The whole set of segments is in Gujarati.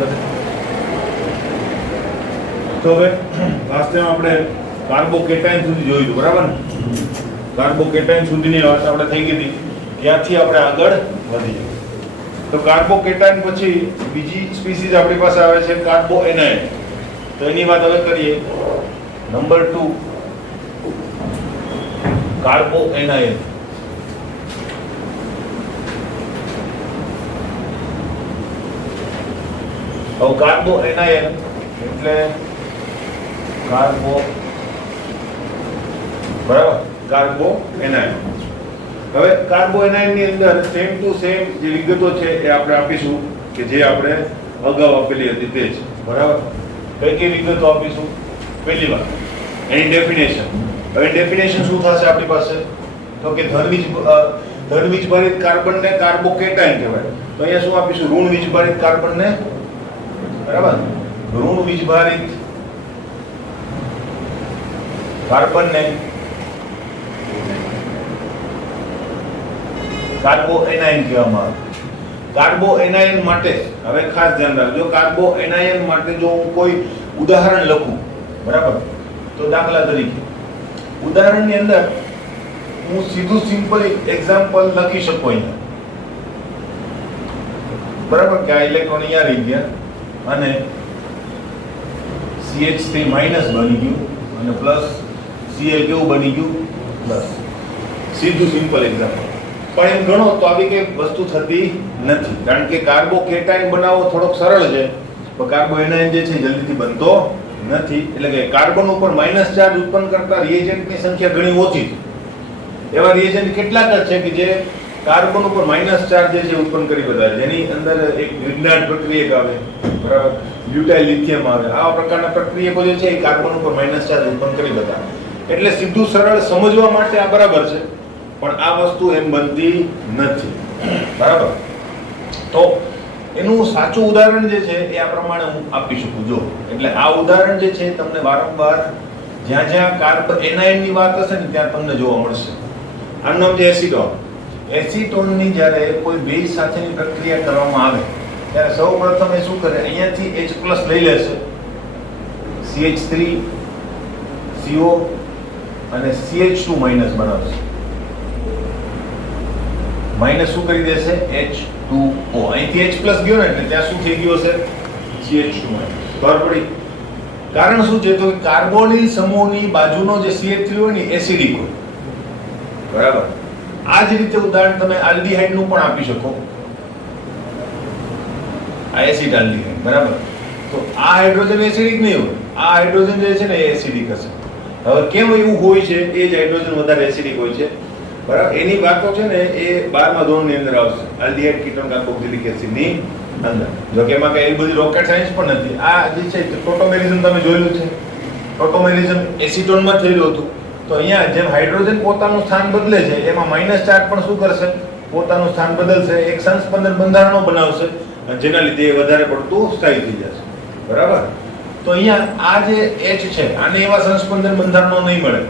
કરે. તો હવે વાસ્તવમાં આપણે કાર્બોકેટાઇન સુધી જોયું બરાબર ને. કાર્બોકેટાઇન સુધીની વાત આપણે થઈ ગઈ હતી. ત્યાંથી આપણે આગળ વધી. તો કાર્બોકેટાઇન પછી બીજી સ્પીસીઝ આપણી પાસે આવે છે કાર્બોએનાઇન. તો એની વાત હવે કરીએ. નંબર 2 કાર્બોએનાઇન. હવે કાર્બોએનાઇન એટલે બરાબર કાર્બોએનાઇન. હવે કાર્બોએનાઇન ની અંદર સેમ ટુ સેમ જે વિગતો છે એ આપણે આપીશું કે જે આપણે અગાઉ આપેલી હતી તે જ. બરાબર. કઈ કઈ વિગતો આપીશું? પહેલી વાત એની ડેફિનેશન. હવે ડેફિનેશન શું થશે આપણી પાસે? તો કે ધન વીજભારિત કાર્બનને કાર્બોકેટાઇન કહેવાય. તો અહીંયા શું આપીશું? ઋણ વીજભારિત કાર્બનને બરાબર ઋણ વીજભારિત કાર્બનને કાર્બોએનાઇન કહેવામાં આવે. કાર્બોએનાઇન માટે હવે ખાસ ધ્યાન રાખજો. કાર્બોએનાઇન માટે જો હું કોઈ ઉદાહરણ લખું બરાબર, તો દાખલા તરીકે ઉદાહરણની અંદર હું સીધું સિમ્પલ એક્ઝામ્પલ લખી શકું અહીંયા બરાબર કે આ ઇલેક્ટ્રોન અહીંયા રહી ગયા અને CH3 માઇનસ બની ગયું અને પ્લસ Cl કેવું બની ગયું પ્લસ. સીધું સિમ્પલ એક્ઝામ્પલ. પણ એમ ગણો તો આવી કઈ વસ્તુ થતી નથી, કારણ કે કાર્બોકેટાઇન બનાવવો થોડોક સરળ છે પણ કાર્બોએનાઇન જે છે જલ્દીથી બનતો નથી. એટલે કે કાર્બન ઉપર માઇનસ ચાર્જ ઉત્પન્ન કરતા રિએજન્ટની સંખ્યા ઘણી ઓછી છે. એવા રિએજન્ટ કેટલાક જ છે કે જે કાર્બન ઉપર માઇનસ ચાર્જ જે છે ઉત્પન્ન કરી બતાવે, જેની અંદર એક વિજ્ઞાન પ્રક્રિયક આવે બરાબર, બ્યુટાઇલ લિથિયમ આવે. આવા પ્રકારના પ્રક્રિયકો જે છે એ કાર્બન ઉપર માઇનસ ચાર્જ ઉત્પન્ન કરી બતાવે. એટલે સીધું સરળ સમજવા માટે આ બરાબર છે, પણ આ વસ્તુ એમ બનતી નથી બરાબર. તો એનું સાચું ઉદાહરણ જે છે એ આ પ્રમાણે હું આપી શકું. જો એટલે આ ઉદાહરણ જે છે તમને વારંવાર જ્યાં જ્યાં કાર્બોએનાઇન ની વાત હશે ને ત્યાં તમને જોવા મળશે. આનું નામ છે એસિટોન. એસિટોનની જ્યારે કોઈ બેઝ સાથેની પ્રક્રિયા કરવામાં આવે ત્યારે સૌપ્રથમ એ શું કરે, અહીંયાથી H+ લઈ લેશે, CH3 CO અને CH2 માઇનસ બનાવશે. માઇનસ શું કરી દેશે? H2O. અહીંથી H+ ગયો ને એટલે ત્યાં શું થઈ ગયો છે? CH2 minus. ખબર પડી? કારણ શું છે? તો કાર્બોનિલ સમૂહની બાજુનો જે CH3 હોય ને એસિડિક હોય બરાબર. આ જ રીતે ઉદાહરણ તમે આલ્ડીહાઇડ નું પણ આપી શકો. આ એસિડ આલ્ડીહાઇડ બરાબર. તો આ હાઇડ્રોજન એસિડિક નહીં હોય, આ હાઇડ્રોજન જે છે ને એ એસિડિક હશે. હવે કેમ એવું હોય છે? એ જ હાઇડ્રોજન વધારે એસિડિક હોય છે બરાબર. એની વાતો છે ને એ 12મા ધોરણની અંદર આવશે, આલ્ડીહાઇડ કીટોન કાર્બોક્સિલિક એસિડ ની અંદર. જો કે એમાં કઈ એ બધી રોકેટ સાયન્સ પણ નથી. આ જે છે ટોટોમેરિઝમ તમે જોયેલું છે. ટોટોમેરિઝમ એસિટોનમાં થયેલું હતું. તો અહીંયા જેમ હાઇડ્રોજન પોતાનું સ્થાન બદલે છે, એમાં માઇનસ ચાર્જ પણ શું કરશે? પોતાનું સ્થાન બદલશે, એક સંસ્પંદન બંધારણો બનાવશે જેના લીધે એ વધારે પડતું સ્થાયી થઈ જશે બરાબર. તો અહીંયા આ જે H છે આને એવા સંસ્પંદન બંધારણો નહીં મળે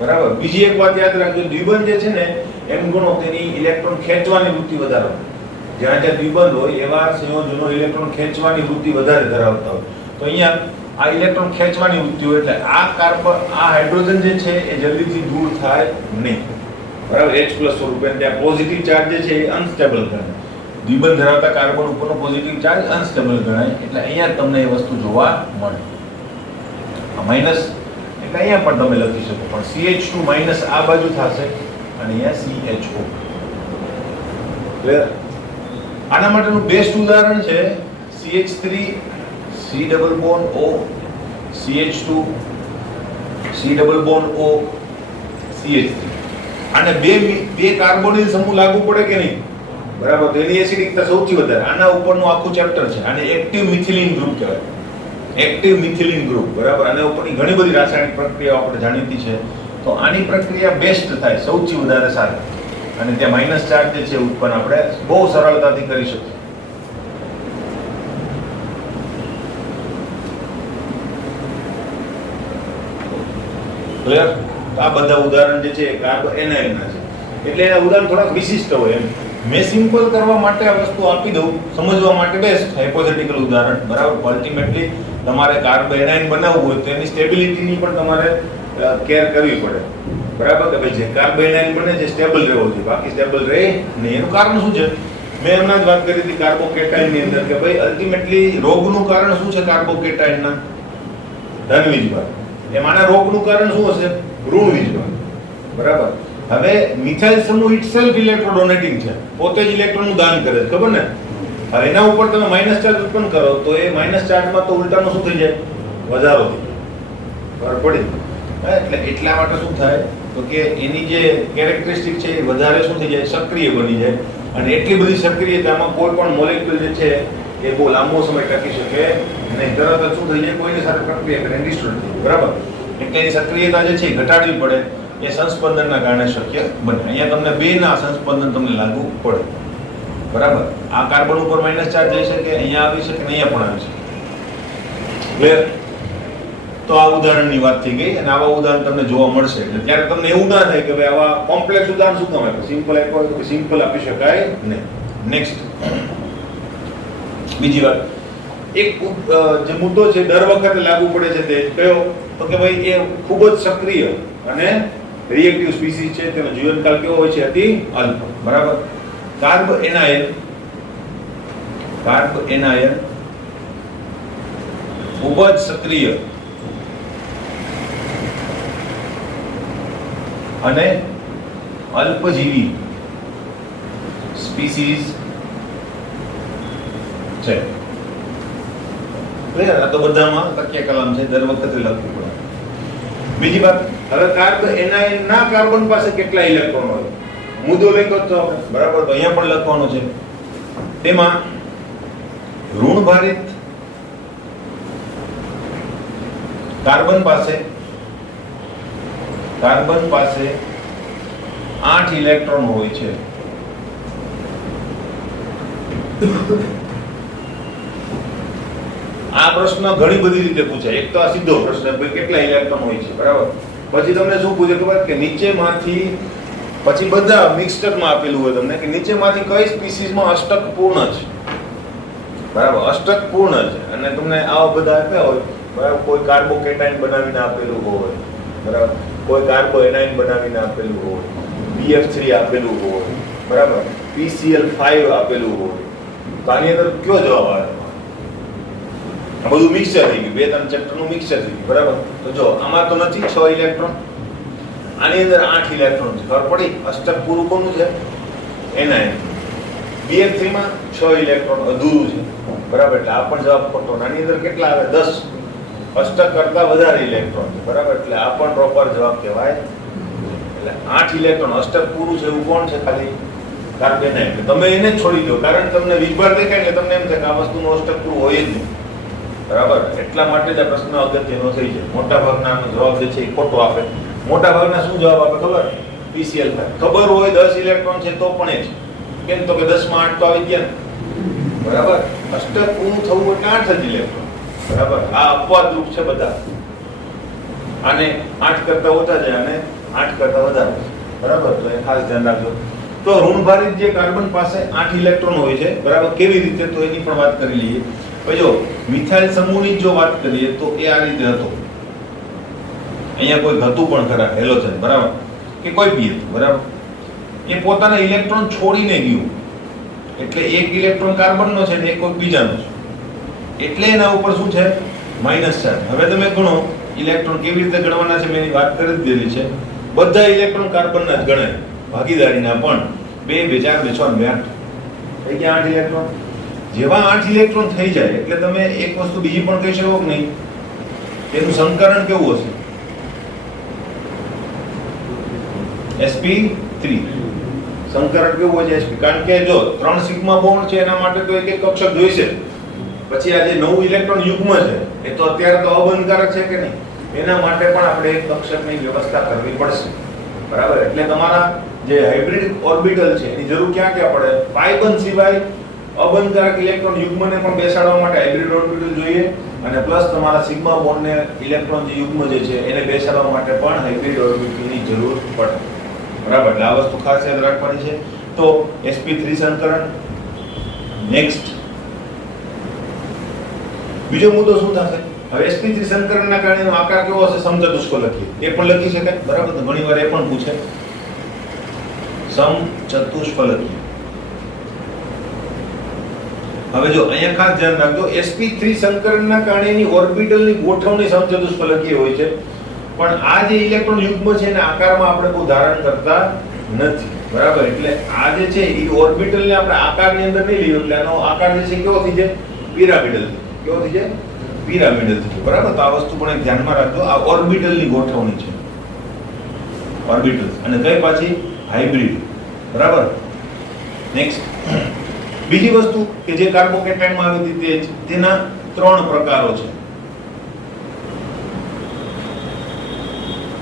બરાબર. બીજી એક વાત યાદ રાખજો, દ્વિબંધ જે છે ને એમ ગણો તેની ઇલેક્ટ્રોન ખેંચવાની વૃત્તિ વધારે. જ્યાં જ્યાં દ્વિબંધ હોય એવા સંયોજનો ઇલેક્ટ્રોન ખેંચવાની વૃત્તિ વધારે ધરાવતા હોય. તો અહીંયા આ ઇલેક્ટ્રોન ખેંચવાની વૃત્તિ હોય એટલે આ હાઇડ્રોજન જે છે એ જલ્દીથી દૂર થાય નહીં બરાબર. H+ સ્વરૂપે ત્યાં પોઝિટિવ ચાર્જ જે છે એ અનસ્ટેબલ ગણાય. દ્વિબંધ ધરાવતા કાર્બન ઉપરનો પોઝિટિવ ચાર્જ અનસ્ટેબલ ગણાય. એટલે અહીંયા તમને એ વસ્તુ જોવા મળે. આ માઇનસ એટલે અહીંયા પણ તમે લખી શકો, પણ CH2 માઇનસ આ બાજુ થશે અને અહીંયા CHO. ક્લિયર? આના માટેનું બેસ્ટ ઉદાહરણ છે CH3 C double bond O CH2 C double bond O CH3. આને બે કાર્બોનિલ સમૂહ લાગુ પડે કે નહીં બરાબર. તો એની એસિડિકતા સૌથી વધારે. આના ઉપરનું આખું ચેપ્ટર છે, આને એક્ટિવ મિથિલિન ગ્રુપ કહેવાય. એક્ટિવ મિથિલિન ગ્રુપ બરાબર. આના ઉપરની ઘણી બધી રાસાયણિક પ્રક્રિયાઓ આપણે જાણીતી છે. તો આની પ્રક્રિયા બેસ્ટ થાય, સૌથી વધારે સારી, અને ત્યાં માઇનસ ચાર્જ જે છે ઉત્પન્ન આપણે બહુ સરળતાથી કરી શકીએ. ક્લિયર? આ બધા ઉદાહરણ જે છે કાર્બોએનાઇન ના છે. એટલે એના ઉદાહરણ થોડાક વિશિષ્ટ હોય એમ. મેં સિમ્પલ કરવા માટે આ વસ્તુ આપી દઉં, સમજવા માટે બેસ્ટ હાઇપોથેટિકલ ઉદાહરણ, બરાબર. અલ્ટિમેટલી તમારે કાર્બોએનાઇન બનાવવું હોય તો એની સ્ટેબિલિટીની પણ તમારે કેર કરવી પડે, બરાબર. કે ભાઈ જે કાર્બોએનાઇન બને જે સ્ટેબલ રહેવો જોઈએ, બાકી સ્ટેબલ રહે નહીં. એનું કારણ શું છે? મેં હમણાં જ વાત કરી હતી કાર્બોકેટાઇનની અંદર કે ભાઈ અલ્ટિમેટલી રોગનું કારણ શું છે? કાર્બોકેટાઇનના ધન વીજભાર. એમાંના રોગનું કારણ શું હશે? ઋણ વીજભાર, બરાબર. હવે મિથાઇલ સમૂહ ઇટસેલ્ફ ઇલેક્ટ્રોડોનેટિંગ છે, પોતે જ ઇલેક્ટ્રોનનું દાન કરે છે, ખબર ને? હવે એના ઉપર તમે માઇનસ ચાર્જ ઉત્પન્ન કરો તો એ માઇનસ ચાર્જમાં તો ઉલટાનું શું થઈ જાય? વધારો થઈ જાય, બરાબર પડી. એટલે એટલા માટે શું થાય તો કે એની જે કેરેક્ટરિસ્ટિક છે એ વધારે શું થઈ જાય? સક્રિય બની જાય. અને એટલી બધી સક્રિયતામાં કોઈ પણ મોલેક્યુલ જે છે એ બહુ લાંબો સમય ટકી શકે નહીં, તરત જ શું થઈ જાય? કોઈની સાથે પ્રક્રિયા કરીને ડિસ્ટ્રોય થઈ જાય, બરાબર. એટલે એની સક્રિયતા જે છે એ ઘટાડવી પડે. એ સંસ્પંદનના કારણે શક્ય બને. અહીંયા તમને બે ના સંસ્પંદન તમને લાગુ પડે, બરાબર. આ કાર્બન ઉપર માઇનસ ચાર્જ જઈ શકે, અહીંયા આવી શકે, અહીંયા પણ આવી શકે. ક્લિયર? તો આ ઉદાહરણની વાત થઈ ગઈ અને આવા ઉદાહરણ તમને જોવા મળશે. એટલે ત્યારે તમને એવું ના થાય કે ભાઈ આવા કોમ્પ્લેક્સ ઉદાહરણ શું કામ આપે? સિમ્પલ આપ્યો તો સિમ્પલ આપી શકાય નહીં. નેક્સ્ટ બીજી વાત, એક જે મુદ્દો છે દર વખતે લાગુ પડે છે તે કયો? તો કે ભાઈ એ ખૂબ જ સક્રિય અને રિએક્ટિવ સ્પીસીસ છે, તેનો જીવનકાળ કેવો હોય છે? અતિ અલ્પ, બરાબર. કાર્બોએનાઇન ખૂબ જ સક્રિય અને અલ્પજીવી સ્પીસીસ છે. ક્લિયર? આ તો બધામાં તકિયા કલામ છે, દર વખતે લખવું પડે. બીજી વાત, હવે કાર્બોએનાઇન ના કાર્બન પાસે કેટલા ઇલેક્ટ્રોન હોય? મુદ્દો લખ્યો તો આપણે, બરાબર. તો અહીંયા પણ લખવાનો છે. તેમાં ઋણભારિત કાર્બન પાસે 8 ઇલેક્ટ્રોન હોય છે. આ પ્રશ્ન ઘણી બધી રીતે પૂછાય. એક તો આ સીધો પ્રશ્ન, ભાઈ કેટલા ઇલેક્ટ્રોન હોય છે, બરાબર. પછી તમને શું પૂછે ખબર? કે નીચેમાંથી પછી બધા મિક્સચરમાં આપેલું હોય તમને કે નીચેમાંથી કઈ સ્પીસીસમાં અષ્ટક પૂર્ણ છે, બરાબર. અષ્ટક પૂર્ણ છે અને તમને આવા બધા આપ્યા હોય, બરાબર. કોઈ કાર્બોકેટાઇન બનાવીને આપેલું હોય, બરાબર. કોઈ કાર્બોએનાઇન બનાવીને આપેલું હોય, BF3 આપેલું હોય, બરાબર. PCl5 આપેલું હોય. તો આની અંદર કયો જવાબ આવે? આ બધું મિક્સચર થઈ ગયું, 2-3 ચેપ્ટરનું મિક્સચર થઈ ગયું, બરાબર. તો જો આમાં તો નથી 6 ઇલેક્ટ્રોન, આની અંદર 8 ઇલેક્ટ્રોન છે. ખબર પડી? અષ્ટક પૂરું કોનું છે? એનાઇન. BF3 માં 6 ઇલેક્ટ્રોન અધૂરું છે, બરાબર. એટલે આ પણ જવાબ ખોટો. આની અંદર કેટલા આવે? 10. અષ્ટક કરતા વધારે ઇલેક્ટ્રોન છે, બરાબર. એટલે આ પણ પ્રોપર જવાબ કહેવાય. એટલે 8 ઇલેક્ટ્રોન અષ્ટક પૂરું છે એવું કોણ છે? ખાલી કાર્બોનાઇન. તમે એને જ છોડી દો, કારણ તમને વીજભાર દેખાય એટલે તમને એમ થાય કે આ વસ્તુનું અષ્ટક પૂરું હોય જ નહીં, બરાબર. એટલા માટે જ આ પ્રશ્ન અગત્યનો થઈ જાય. મોટા ભાગના જવાબ જે છે એ ખોટો આપે. મોટા ભાગના શું જવાબ આપે ખબર? PCl5. ખબર હોય 10 ઇલેક્ટ્રોન છે તો પણ એ જ. કેમ? તો કે 10 માં 8 તો આવી ગયા ને, બરાબર. અષ્ટક પૂરું થવું એટલે 8 જ ઇલેક્ટ્રોન, બરાબર. આ અપવાદ રૂપ છે બધા. આને 8 કરતા ઓછા છે અને 8 કરતા વધારે છે, બરાબર. તો એ ખાસ ધ્યાન રાખજો. તો ઋણભારિત જે કાર્બન પાસે 8 ઇલેક્ટ્રોન હોય છે, બરાબર. કેવી રીતે? તો એની પણ વાત કરી લઈએ. પછી જો મિથાઇલ સમૂહની જો વાત કરીએ તો એ આ રીતે હતો. અહીંયા કોઈ હતું પણ ખરા હેલોજન, બરાબર. કે કોઈ બી હતું, બરાબર. એ પોતાના ઇલેક્ટ્રોન છોડીને ગયું એટલે એક ઇલેક્ટ્રોન કાર્બનનો છે ને એક કોઈ બીજાનો છે, એટલે એના ઉપર શું છે? Minus charge. હવે તમે ગણો ઇલેક્ટ્રોન કેવી રીતે ગણવાના છે, મેં એની વાત કરી જ દીધી છે. બધા ઇલેક્ટ્રોન કાર્બનના જ ગણાય, ભાગીદારીના પણ. 2, 2, 4, 2, 6, 8 થઈ ગયા 8 ઇલેક્ટ્રોન. જેવા 8 ઇલેક્ટ્રોન થઈ જાય એટલે તમે એક વસ્તુ બીજી પણ કહી શકો કે નહીં? એનું સંકરણ કેવું હશે? sp3. સંકરણ કેવું હોય છે? sp. કારણ કે જો 3 સિગ્મા બોન્ડ છે એના માટે તો એક કક્ષક જોઈશે. પછી આ જે 9 ઇલેક્ટ્રોન યુગ્મ છે એ તો અત્યારે તો અબંધકારક છે કે નહીં? એના માટે પણ આપણે એક કક્ષકની વ્યવસ્થા કરવી પડશે, બરાબર. એટલે તમારા જે હાઇબ્રિડ ઓર્બિટલ છે એની જરૂર ક્યાં ક્યાં પડે? પાઈ બંધ સિવાય અબંધકારક ઇલેક્ટ્રોન યુગ્મને પણ બેસાડવા માટે હાઇબ્રિડ ઓર્બિટલ જોઈએ અને પ્લસ તમારા સિગ્મા બોન્ડને ઇલેક્ટ્રોન જે યુગ્મ જે છે એને બેસાડવા માટે પણ હાઇબ્રિડ ઓર્બિટલની જરૂર પડે, બરાબર. એટલે આ વસ્તુ ખાસ યાદ રાખવાની છે. તો sp3 સંકરણ. નેક્સ્ટ બીજો મુદ્દો શું થશે? હવે sp3 સંકરણના કારણેનો આકાર કેવો હશે? સમચતુષ્કોણ લખીએ. એ પણ લખી શકાય, બરાબર? તો ઘણીવાર એ પણ પૂછે. સમચતુષ્ફલકીય. હવે જો અહીંયા ખાસ ધ્યાન રાખજો, sp3 સંકરણના કારણેની ઓર્બિટલની ગોઠવણી સમચતુષ્ફલકીય હોય છે, પણ આ જે ઇલેક્ટ્રોન યુગ્મ છે એને આકારમાં આપણે કોઈ ધારણ કરતા નથી, બરાબર? એટલે આ જે છે એ ઓર્બિટલને આપણે આકારની અંદર નહીં લઈએ, એટલે આનો આકાર જે છે કેવો થઈ જાય? પિરામિડલ. કેવો થઈ જાય? પિરામિડલ થઈ જાય, બરાબર? તો આ વસ્તુ પણ એક ધ્યાનમાં રાખજો. આ ઓર્બિટલની ગોઠવણી છે, ઓર્બિટલ્સ. અને કઈ પાછી? હાઇબ્રિડ, બરાબર? નેક્સ્ટ બીજી વસ્તુ કે જે કાર્બોકેટાઇનમાં આવી હતી તે તેના 3 પ્રકારો છે.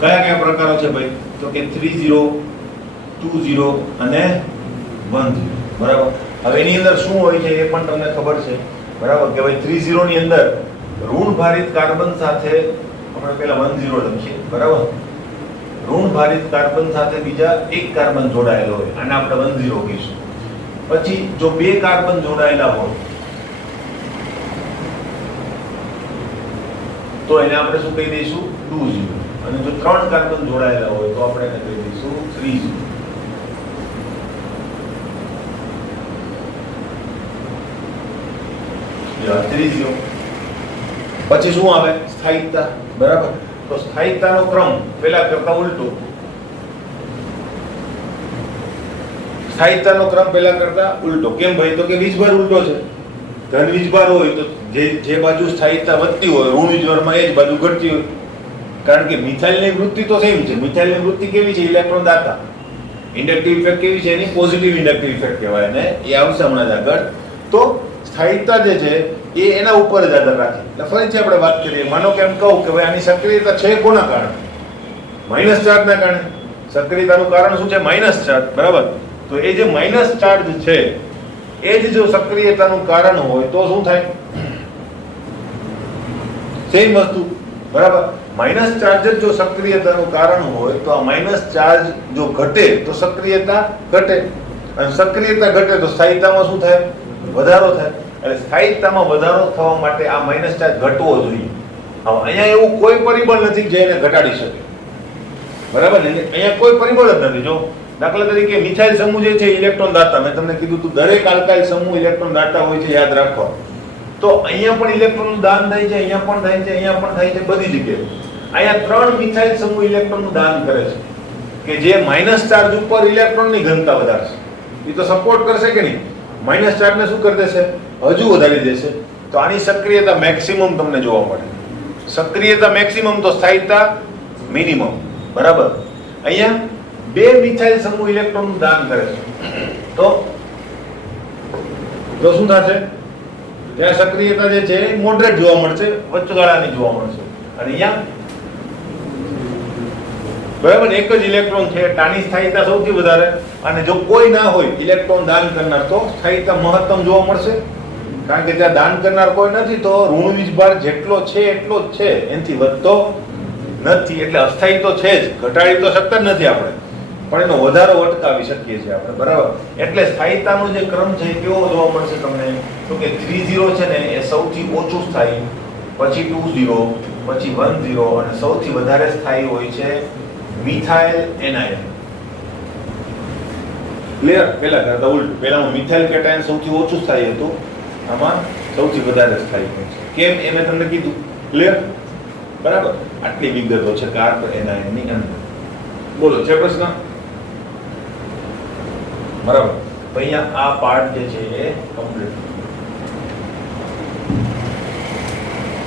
કયા કયા પ્રકારો છે ભાઈ? તો કે 30, 20 અને 10, બરાબર? હવે એની અંદર શું હોય છે એ પણ તમને ખબર છે, બરાબર? કે ભાઈ 30 ની અંદર ઋણ ભારિત કાર્બન સાથે આપણે પહેલા 10 લખીએ, બરાબર? ઋણ ભારિત કાર્બન સાથે બીજા એક કાર્બન જોડાયેલો હોય, આને આપણે 10 કહીશું. પછી જો 2 કાર્બન જોડાયેલા હોય તો એને આપણે શું કહી દઈશું? 20. અને જો 3 કાર્બન જોડાયેલા હોય તો આપણે એને કહી દઈશું 30. પછી શું આવે? સ્થાયિકતા, બરાબર? તો સ્થાયિકતાનો ક્રમ પેલા કરતા ઉલટો. સ્થાયિકતાનો ક્રમ પેલા કરતા ઉલટો. કેમ ભાઈ? તો કે વીજભાર ઉલટો છે. ધન વીજભાર હોય તો જે બાજુ સ્થાયિકતા વધતી હોય, ઋણ વીજભારમાં એ જ બાજુ ઘટતી હોય. કારણ કે મિથાઇલની વૃત્તિ તો સેમ છે. મિથાઇલની વૃત્તિ કેવી છે? ઇલેક્ટ્રોન દાતા. ઇન્ડક્ટિવ ઇફેક્ટ કેવી છે? એની પોઝિટિવ ઇન્ડક્ટિવ ઇફેક્ટ કહેવાય ને, એ આવશે હમણાં જ આગળ. તો સ્થાયિકતા જે છે એ એના ઉપર જ આધાર રાખે. એટલે ફરીથી આપણે વાત કરીએ. માનો કે એમ કહું કે ભાઈ આની સક્રિયતા છે કોના કારણે? માઇનસ ચાર્જના કારણે. સક્રિયતાનું કારણ શું છે? માઇનસ ચાર્જ, બરાબર? તો એ જે માઇનસ ચાર્જ છે એ જ જો સક્રિયતાનું કારણ હોય તો શું થાય? સેમ વસ્તુ, બરાબર? માઇનસ ચાર્જ જ જો સક્રિયતાનું કારણ હોય તો આ માઇનસ ચાર્જ જો ઘટે તો સક્રિયતા ઘટે, અને સક્રિયતા ઘટે તો સ્થાયિકતામાં શું થાય? વધારો થાય. એટલે સ્થાયિકતામાં વધારો થવા માટે આ માઇનસ ચાર્જ ઘટવો જોઈએ. હવે અહીંયા એવું કોઈ પરિબળ નથી જે એને ઘટાડી શકે, બરાબર? અહીંયા કોઈ પરિબળ જ નથી. જો દાખલા તરીકે મિથાઇલ સમૂહ જે છે ઇલેક્ટ્રોન દાતા, મેં તમને કીધું તું દરેક આલ્કાઇલ સમૂહ ઇલેક્ટ્રોન દાતા હોય છે, યાદ રાખો. તો અહીંયા પણ ઇલેક્ટ્રોનનું દાન થાય છે, અહીંયા પણ થાય છે, અહીંયા પણ થાય છે, બધી જગ્યાએ. અહીંયા 3 મિથાઇલ સમૂહ ઇલેક્ટ્રોનનું દાન કરે છે કે જે માઇનસ ચાર્જ ઉપર ઇલેક્ટ્રોનની ઘનતા વધારશે. એ તો સપોર્ટ કરશે કે નહીં? માઇનસ ચાર્જને શું કરી દેશે? હજુ વધારી દેશે. તો આની સક્રિયતા મેક્સિમમ તમને જોવા મળે. સક્રિયતા મેક્સિમમ તો સ્થાયિકતા મિનિમમ, બરાબર? અહીંયા 2 મિથાઇલ સમૂહ ઇલેક્ટ્રોનનું દાન કરે છે તો શું થશે? ત્યાં સક્રિયતા જે છે મોડરેટ જોવા મળશે, વચગાળાની જોવા મળશે. અને અહીંયા બરાબર એક જ ઇલેક્ટ્રોન છે, આની સ્થાયિકતા સૌથી વધારે. અને જો કોઈ ના હોય ઇલેક્ટ્રોન દાન કરનાર તો સ્થાયિકતા મહત્તમ જોવા મળશે. કારણ કે ત્યાં દાન કરનાર કોઈ નથી તો ઋણ વીજભાર જેટલો છે એટલો જ છે, એનાથી વધતો નથી. એટલે અસ્થાયી તો છે જ, ઘટાડી તો શકતા જ નથી આપણે, પણ એનો વધારો અટકાવી શકીએ છીએ આપણે, બરાબર? એટલે સ્થાયિકતાનો જે ક્રમ છે કેવો જોવા મળશે તમને? તો કે 30 છે ને એ સૌથી ઓછું સ્થાયી, પછી 20, પછી 10 અને સૌથી વધારે સ્થાયી હોય છે મિથાઇલ એનાયન. ક્લિયર? પેલા કરતા ઉલટ. પેલામાં મિથાઇલ કેટાયન સૌથી ઓછું સ્થાયી હતું, આમાં સૌથી વધારે સ્થાયી હોય છે. કેમ? એ મેં તમને કીધું. ક્લિયર? બરાબર? આટલી વિગતો છે કાર્બ એનાયનની અંદર. બોલો, છે પ્રશ્ન? બરાબર? અહીંયા આ પાર્ટ જે છે એ કમ્પ્લીટ.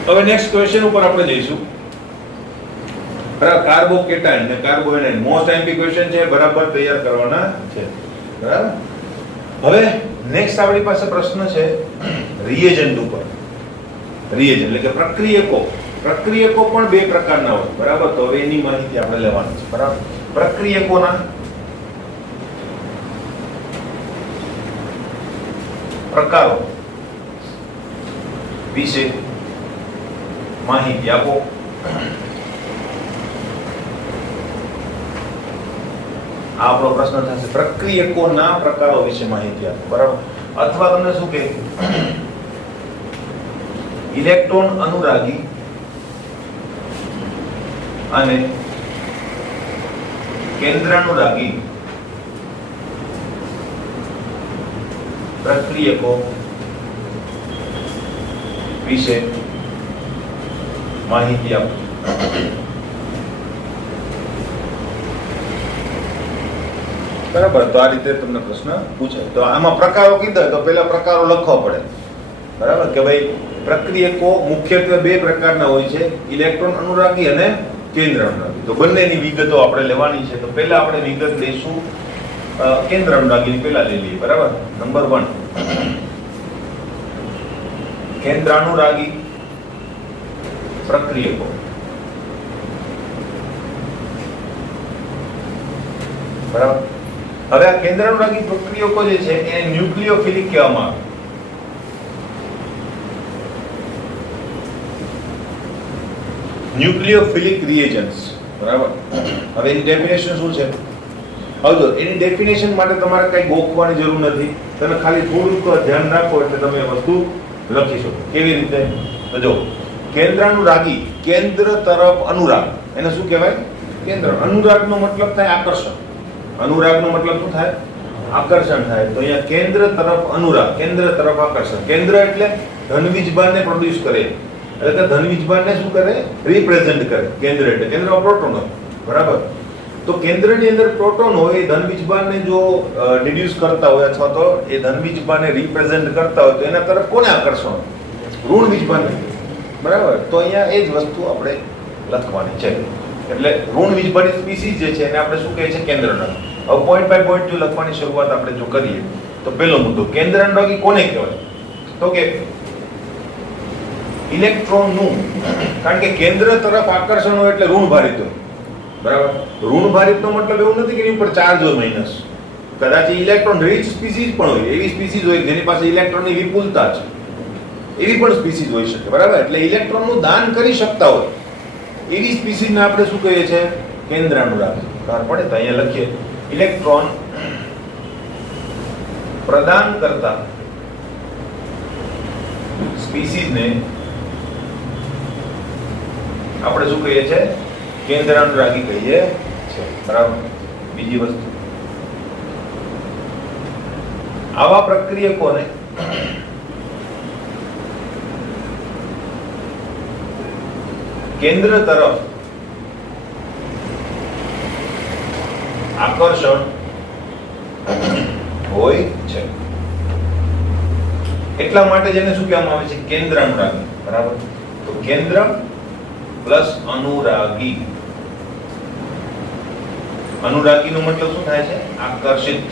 હવે નેક્સ્ટ ક્વેશ્ચન ઉપર આપણે જઈશું. બરાબર? કાર્બોકેટાયન ને કાર્બોએનાયન મોસ્ટ આઈએમપી ક્વેશ્ચન છે, બરાબર તૈયાર કરવાના છે, બરાબર? હવે નેક્સ્ટ આપણી પાસે પ્રશ્ન છે રિએજન્ટ ઉપર. રિએજન્ટ એટલે કે પ્રક્રિયકો. પ્રક્રિયકો પણ 2 પ્રકારના હોય, બરાબર? તો હવે એની માહિતી આપણે લેવાની છે, બરાબર? પ્રક્રિયકોના પ્રકારો વિશે માહિતી આપો. આપણો પ્રશ્ન થશે પ્રક્રિયકોના પ્રકારો વિશે માહિતી આપો, બરાબર. અથવા તમને શું કહે, ઇલેક્ટ્રોન અનુરાગી અને કેન્દ્રાનુરાગી પ્રક્રિયકો વિશે માહિતી આપો. બરાબર. તો આ રીતે તમને પ્રશ્ન પૂછાય. તો આમાં પ્રકારો કીધા તો પેલા પ્રકારો લખવા પડે, બરાબર, કે ભાઈ પ્રક્રિયકો મુખ્યત્વે બે પ્રકારના હોય છે, ઇલેક્ટ્રોન અનુરાગી અને કેન્દ્ર અનુરાગી. તો બંનેની વિગતો આપણે લેવાની છે. તો પહેલા આપણે વિગત લઈશું કેન્દ્ર અનુરાગી. પહેલા લઈ લઈએ, બરાબર. નંબર 1, કેન્દ્રાનુરાગી પ્રક્રિયકો. બરાબર. હવે આ કેન્દ્રાનુરાગી પ્રક્રિયકો જે છે એને ન્યુક્લિયોફિલિક કહેવામાં આવે. ન્યુક્લિયોફિલિક રિએજન્ટ્સ, બરાબર. હવે એની ડેફિનેશન શું છે? આવજો. એની ડેફિનેશન માટે તમારે કઈ ગોખવાની જરૂર નથી. તમે ખાલી થોડુંક ધ્યાન રાખો એટલે તમે એ વસ્તુ લખી શકો. કેવી રીતે? તો જો, કેન્દ્રાનુરાગી, કેન્દ્ર તરફ અનુરાગ, એને શું કહેવાય? કેન્દ્ર. અનુરાગનો મતલબ થાય આકર્ષણ. અનુરાગનો મતલબ શું થાય? આકર્ષણ થાય. તો અહીંયા કેન્દ્ર તરફ અનુરાગ, કેન્દ્ર તરફ આકર્ષણ. કેન્દ્ર એટલે ધનવીજભારને પ્રોડ્યુસ કરે, એટલે કે ધનવીજભારને શું કરે? રિપ્રેઝન્ટ કરે. કેન્દ્ર એટલે કેન્દ્રમાં પ્રોટોન હોય, બરાબર. તો કેન્દ્રની અંદર પ્રોટોન હોય, એ ધનવીજભારને જો ડિડ્યુસ કરતા હોય અથવા તો એ ધનવીજભારને રિપ્રેઝન્ટ કરતા હોય તો એના તરફ કોને આકર્ષણ? ઋણ વીજભારને, બરાબર. તો અહીંયા એ જ વસ્તુ આપણે લખવાની છે. એટલે ઋણ વીજભારની સ્પીસીસ જે છે એને આપણે શું કહે છે? કેન્દ્રઅનુરાગી. હવે પોઈન્ટ બાય પોઈન્ટ જો લખવાની શરૂઆત આપણે જો કરીએ તો પહેલો મુદ્દો, કેન્દ્રાનુરાગી કોને કહેવાય? તો કે ઇલેક્ટ્રોનનું, કારણ કે કેન્દ્ર તરફ આકર્ષણ હોય એટલે ઋણ ભારિત હોય, બરાબર. ઋણ ભારિતનો મતલબ એવું નથી કે એની ઉપર ચાર્જ હોય માઇનસ. કદાચ ઇલેક્ટ્રોન રીચ સ્પીસીસ પણ હોય, એવી સ્પીસીસ હોય જેની પાસે ઇલેક્ટ્રોનની વિપુલતા છે, એવી પણ સ્પીસીસ હોઈ શકે, બરાબર. એટલે ઇલેક્ટ્રોનનું દાન કરી શકતા હોય એવી સ્પીસીસને આપણે શું કહીએ છીએ? કેન્દ્રાનુરાગી. ખબર પડે? તો અહીંયા લખીએ, ઇલેક્ટ્રોન પ્રદાન કરતા સ્પીસીસને આપણે શું કહીએ છીએ? કેન્દ્રાનુરાગી કહીએ છે, બરાબર. બીજી વસ્તુ, આવા પ્રક્રિયકોને કેન્દ્ર તરફ આકર્ષણ હોય છે, એટલા માટે જેને શું કહેવામાં આવે છે? કેન્દ્રાનુરાગી, બરાબર. તો કેન્દ્ર પ્લસ અનુરાગી. અનુરાગીનો મતલબ શું થાય છે? આકર્ષિત.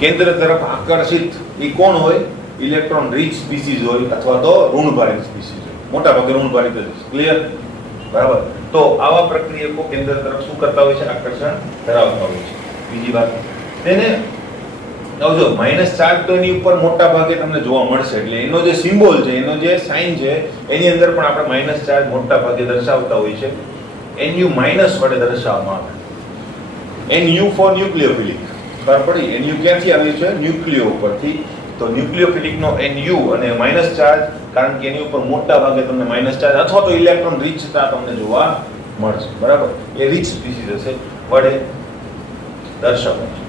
કેન્દ્ર તરફ આકર્ષિત એ કોણ હોય? ઇલેક્ટ્રોન રીચ સ્પીસીસ હોય અથવા તો ઋણભારિત સ્પીસીસ હોય. મોટા ભાગે ઋણભારિત જ. ક્લિયર? બરાબર. તો આવા પ્રક્રિયકો કેન્દ્ર તરફ શું કરતા હોય છે? આકર્ષણ ધરાવતા હોય છે. બીજી વાત, તેને આવજો માઇનસ ચાર્જ તો એની ઉપર મોટા ભાગે તમને જોવા મળશે. એટલે એનો જે સિમ્બોલ છે, એનો જે સાઇન છે, એની અંદર પણ આપણે માઇનસ ચાર્જ મોટા ભાગે દર્શાવતા હોય છે. NU માઇનસ વડે દર્શાવવામાં આવે. NU for nucleophilic. ખબર પડી? NU ક્યાંથી આવ્યું છે? ન્યુક્લિયો ઉપરથી. તો ન્યુક્લિયોફિલિકનો NU અને માઇનસ ચાર્જ, કારણ કે એની ઉપર મોટા ભાગે તમને માઇનસ ચાર્જ અથવા તો ઇલેક્ટ્રોન રીચતા તમને જોવા મળશે, બરાબર. એ રીચ સ્પીસીસ હશે વડે દર્શાવાય છે.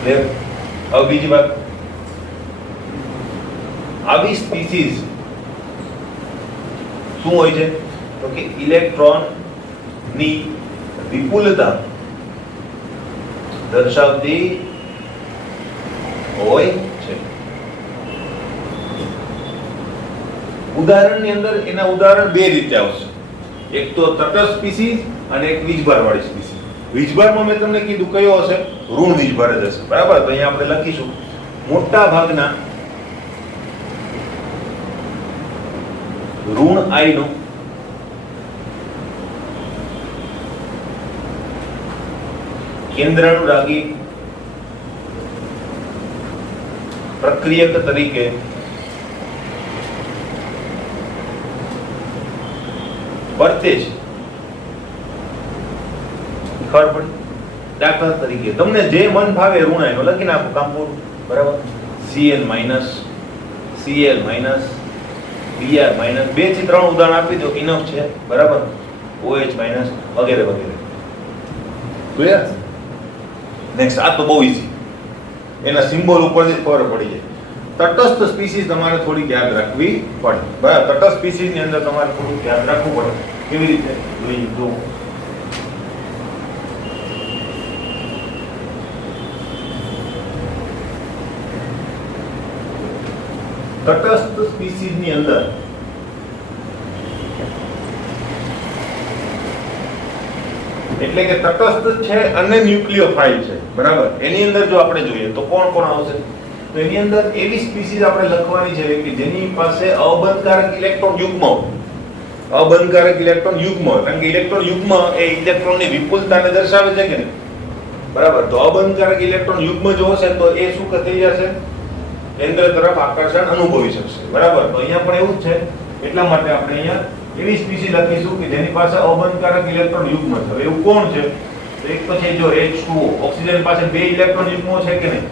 ક્લિયર? હવે બીજી વાત, આવી સ્પીસીસ શું હોય છે? તો કે ઇલેક્ટ્રોન ની વિપુલતા દર્શાવતી હોય છે. ઉદાહરણની અંદર એના ઉદાહરણ બે રીતે આવશે. એક તો તટસ્થ સ્પીસીસ અને એક વીજભાર વાળી સ્પીસીસ. વીજભારમાં મેં તમને કીધું કયો હશે? ઋણ વીજભાર જ હશે, બરાબર. તો અહીંયા આપણે લખીશું મોટા ભાગના ઋણ આયનો કેન્દ્રાનુરાગી પ્રક્રિયક તરીકે વર્તે છે. ખબર પડી? દાખલા તરીકે તમને જે મન ભાવે ઋણ એનો લખી નાખો, કામ પૂરું. બરાબર. Cl minus, Cl minus, Br minus, 2 થી 3 ઉદાહરણ આપી દો, ઇનફ છે. બરાબર. OH માઇનસ વગેરે વગેરે. ક્લિયર? નેક્સ્ટ, આ તો બહુ ઈઝી, એના સિમ્બોલ ઉપરથી ખબર પડી જાય. તટસ્થ સ્પીસીસ તમારે થોડીક યાદ રાખવી પડે. બરાબર. તટસ્થ સ્પીસીસ ની અંદર તમારે થોડુંક યાદ રાખવું પડે. કેવી રીતે? જો તટસ્થ સ્પીસીસ ની અંદર એટલે કે તટસ્થ છે અને ન્યુક્લિયોફાઇલ છે. બરાબર. એની અંદર જો આપણે જોઈએ તો કોણ કોણ આવશે? તો એની અંદર એવી સ્પીસીસ આપણે લખવાની છે કે જેની પાસે અબંધકારક ઇલેક્ટ્રોન યુગ્મ હોય. અબંધકારક ઇલેક્ટ્રોન યુગ્મ હોય, કારણ કે ઇલેક્ટ્રોન યુગ્મ એ ઇલેક્ટ્રોનની વિપુલતાને દર્શાવે છે કે નહીં? બરાબર. તો અબંધકારક ઇલેક્ટ્રોન યુગ્મ જો હશે તો એ શું થઈ જશે? કેન્દ્ર તરફ આકર્ષણ અનુભવી શકશે. બરાબર. તો અહીંયા પણ એવું જ છે, એટલા માટે આપણે અહીંયા એવી સ્પીસી લખીશું કે જેની પાસે અબંધકારક ઇલેક્ટ્રોન યુગ્મ છે. હવે એવું કોણ છે? તો એક તો છે જો H2O, ઓક્સિજન પાસે 2 ઇલેક્ટ્રોન યુગ્મો છે કે નહીં?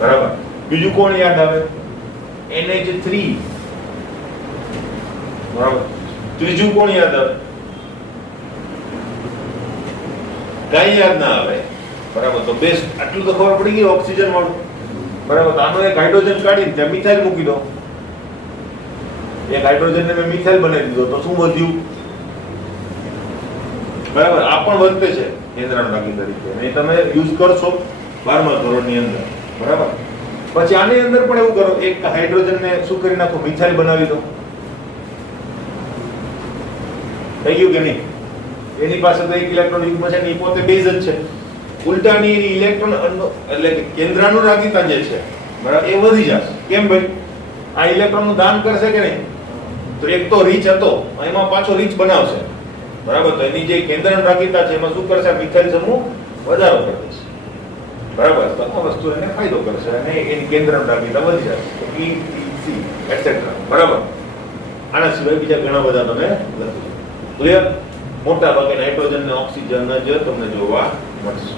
બરાબર. બીજું કોણ યાદ આવે? NH3. બરાબર. ત્રીજું કોણ યાદ આવે? કઈ યાદ ના આવે. બરાબર. તો બેસ્ટ આટલું તો ખબર પડી ગઈ ઓક્સિજન વાળું. બરાબર. તો આનો એક હાઇડ્રોજન કાઢીને ત્યાં મિથાઇલ મૂકી દો. એક હાઇડ્રોજનને મેં મિથાઇલ બનાવી દીધો તો શું વધ્યું? બરાબર. આ પણ વધતે છે કેન્દ્રાનુરાગી તરીકે, અને તમે યુઝ કરશો 12મા ધોરણની અંદર. બરાબર. પછી આની અંદર પણ એવું કરો, એક હાઇડ્રોજનને શું કરી નાખો? મિથાઇલ બનાવી દો. થઈ ગયું કે નહીં? એની પાસે તો એક ઇલેક્ટ્રોન યુગ્મ છે ને, એ પોતે બેઝ જ છે. ઉલટાની ઇલેક્ટ્રોન એટલે કે કેન્દ્રાનુરાગીતા જે છે, બરાબર, એ વધી જશે. કેમ ભાઈ? આ ઇલેક્ટ્રોનનું દાન કરશે કે નહીં? તો એક તો રીચ હતો, એમાં પાછો રીચ બનાવશે. બરાબર. તો એની જે કેન્દ્રાનુરાગીતા છે એમાં શું કરશે? મિથાઇલ સમૂહ વધારો કરી દેશે. બરાબર. તો આ વસ્તુ એને ફાયદો કરશે અને એની કેન્દ્રાનુરાગીતા વધી જશે. તો EC એટસેટ્રા. બરાબર. આના સિવાય બીજા ઘણા બધા તમે લખી. ક્લિયર? મોટા ભાગે નાઇટ્રોજન ને ઓક્સિજન જ તમને જોવા મળશે.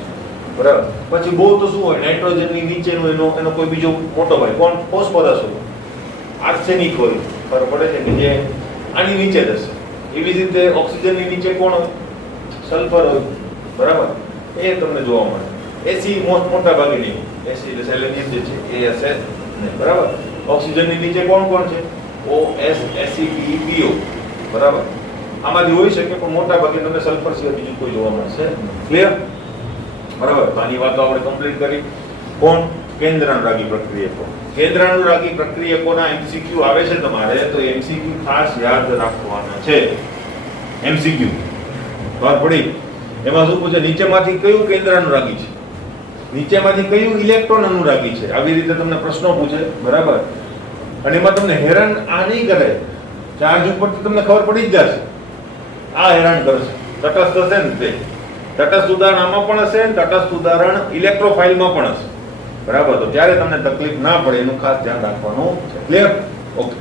બરાબર. પછી બહુ તો શું હોય, નાઇટ્રોજન ની નીચેનો એનો કોઈ બીજો મોટો ભાઈ કોણ? ફોસ્ફરસ હોય, આર્સેનિક હોય. ખબર પડે છે કે જે આની નીચે જશે. એવી જ રીતે ઓક્સિજન ની નીચે કોણ હોય? સલ્ફર હોય. બરાબર. એ તમને જોવા મળે. એસી મોટા ભાગે નહીં. એસી એટલે સેલેનિયમ જે છે એ હશે નહીં. બરાબર. ઓક્સિજન ની નીચે કોણ કોણ છે? OS, ACPO. બરાબર. આમાંથી હોઈ શકે પણ મોટા ભાગે તમને સલ્ફર સિવાય બીજું કોઈ જોવા મળશે. ક્લિયર? બરાબર. તો આની વાતો આપણે કમ્પ્લીટ કરી. કોણ? કેન્દ્રાનુરાગી પ્રક્રિયકો. કેન્દ્રાનુરાગી પ્રક્રિયકોના MCQ આવે છે તમારે, તો MCQ ખાસ યાદ રાખવાના છે. MCQ ખબર પડી? એમાં શું પૂછે? નીચેમાંથી કયું કેન્દ્રાનુરાગી છે? નીચેમાંથી કયું ઇલેક્ટ્રોન અનુરાગી છે? આવી રીતે તમને પ્રશ્નો પૂછે. બરાબર. અને એમાં તમને હેરાન આ નહીં કરે. ચાર્જ ઉપરથી તમને ખબર પડી જ જશે. આ હેરાન કરશે. તટસ્થ હશે ને તે. તટસ્થ ઉદાહરણ આમાં પણ હશે, તટસ્થ ઉદાહરણ ઇલેક્ટ્રોફાઇલમાં પણ હશે. બરાબર. તો જ્યારે તમને તકલીફ ના પડે એનું ખાસ ધ્યાન રાખવાનું છે. ક્લિયર? ઓકે.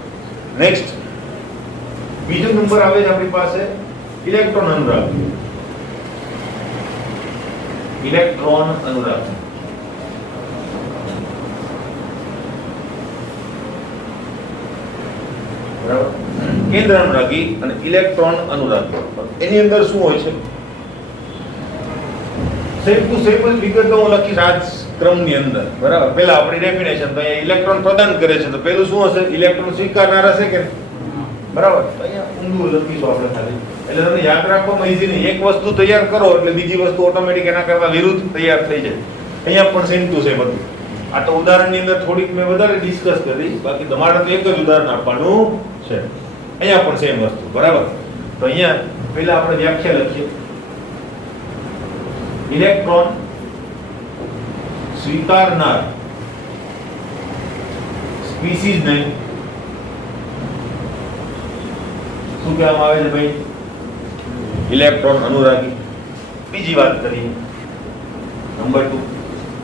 નેક્સ્ટ બીજો નંબર આવે છે આપણી પાસે ઇલેક્ટ્રોન અનુરાગી. ઇલેક્ટ્રોન અનુરાગી. બરાબર. કેન્દ્ર અનુરાગી અને ઇલેક્ટ્રોન અનુરાગી. એની અંદર શું હોય છે? સેમ ટુ સેમ જ વિગતો હું લખીશ આ ક્રમની અંદર. બરાબર. પહેલા આપણી ડેફિનેશન, તો અહીંયા ઇલેક્ટ્રોન પ્રદાન કરે છે તો પહેલું શું હશે? ઇલેક્ટ્રોન સ્વીકારનાર હશે કે? બરાબર. તો અહીંયા ઊંધું લખીશું આપણે ખાલી, એટલે તમને યાદ રાખવામાં ઈઝી નહીં. એક વસ્તુ તૈયાર કરો એટલે બીજી વસ્તુ ઓટોમેટિક એના કરતા વિરુદ્ધ તૈયાર થઈ જાય. અહીંયા પણ સેમ ટુ સેમ હતું. આ તો ઉદાહરણની અંદર થોડીક મેં વધારે ડિસ્કસ કરી, બાકી તમારે તો એક જ ઉદાહરણ આપવાનું છે. અહીંયા પણ સેમ વસ્તુ. બરાબર. તો અહીંયા પહેલા આપણે વ્યાખ્યા લખીએ. ઇલેક્ટ્રોન સ્વીકારનાર સ્પીસીઝ ને શું કહેવામાં આવે છે ભાઈ? ઇલેક્ટ્રોન અનુરાગી. બીજી વાત કરીએ નંબર 2.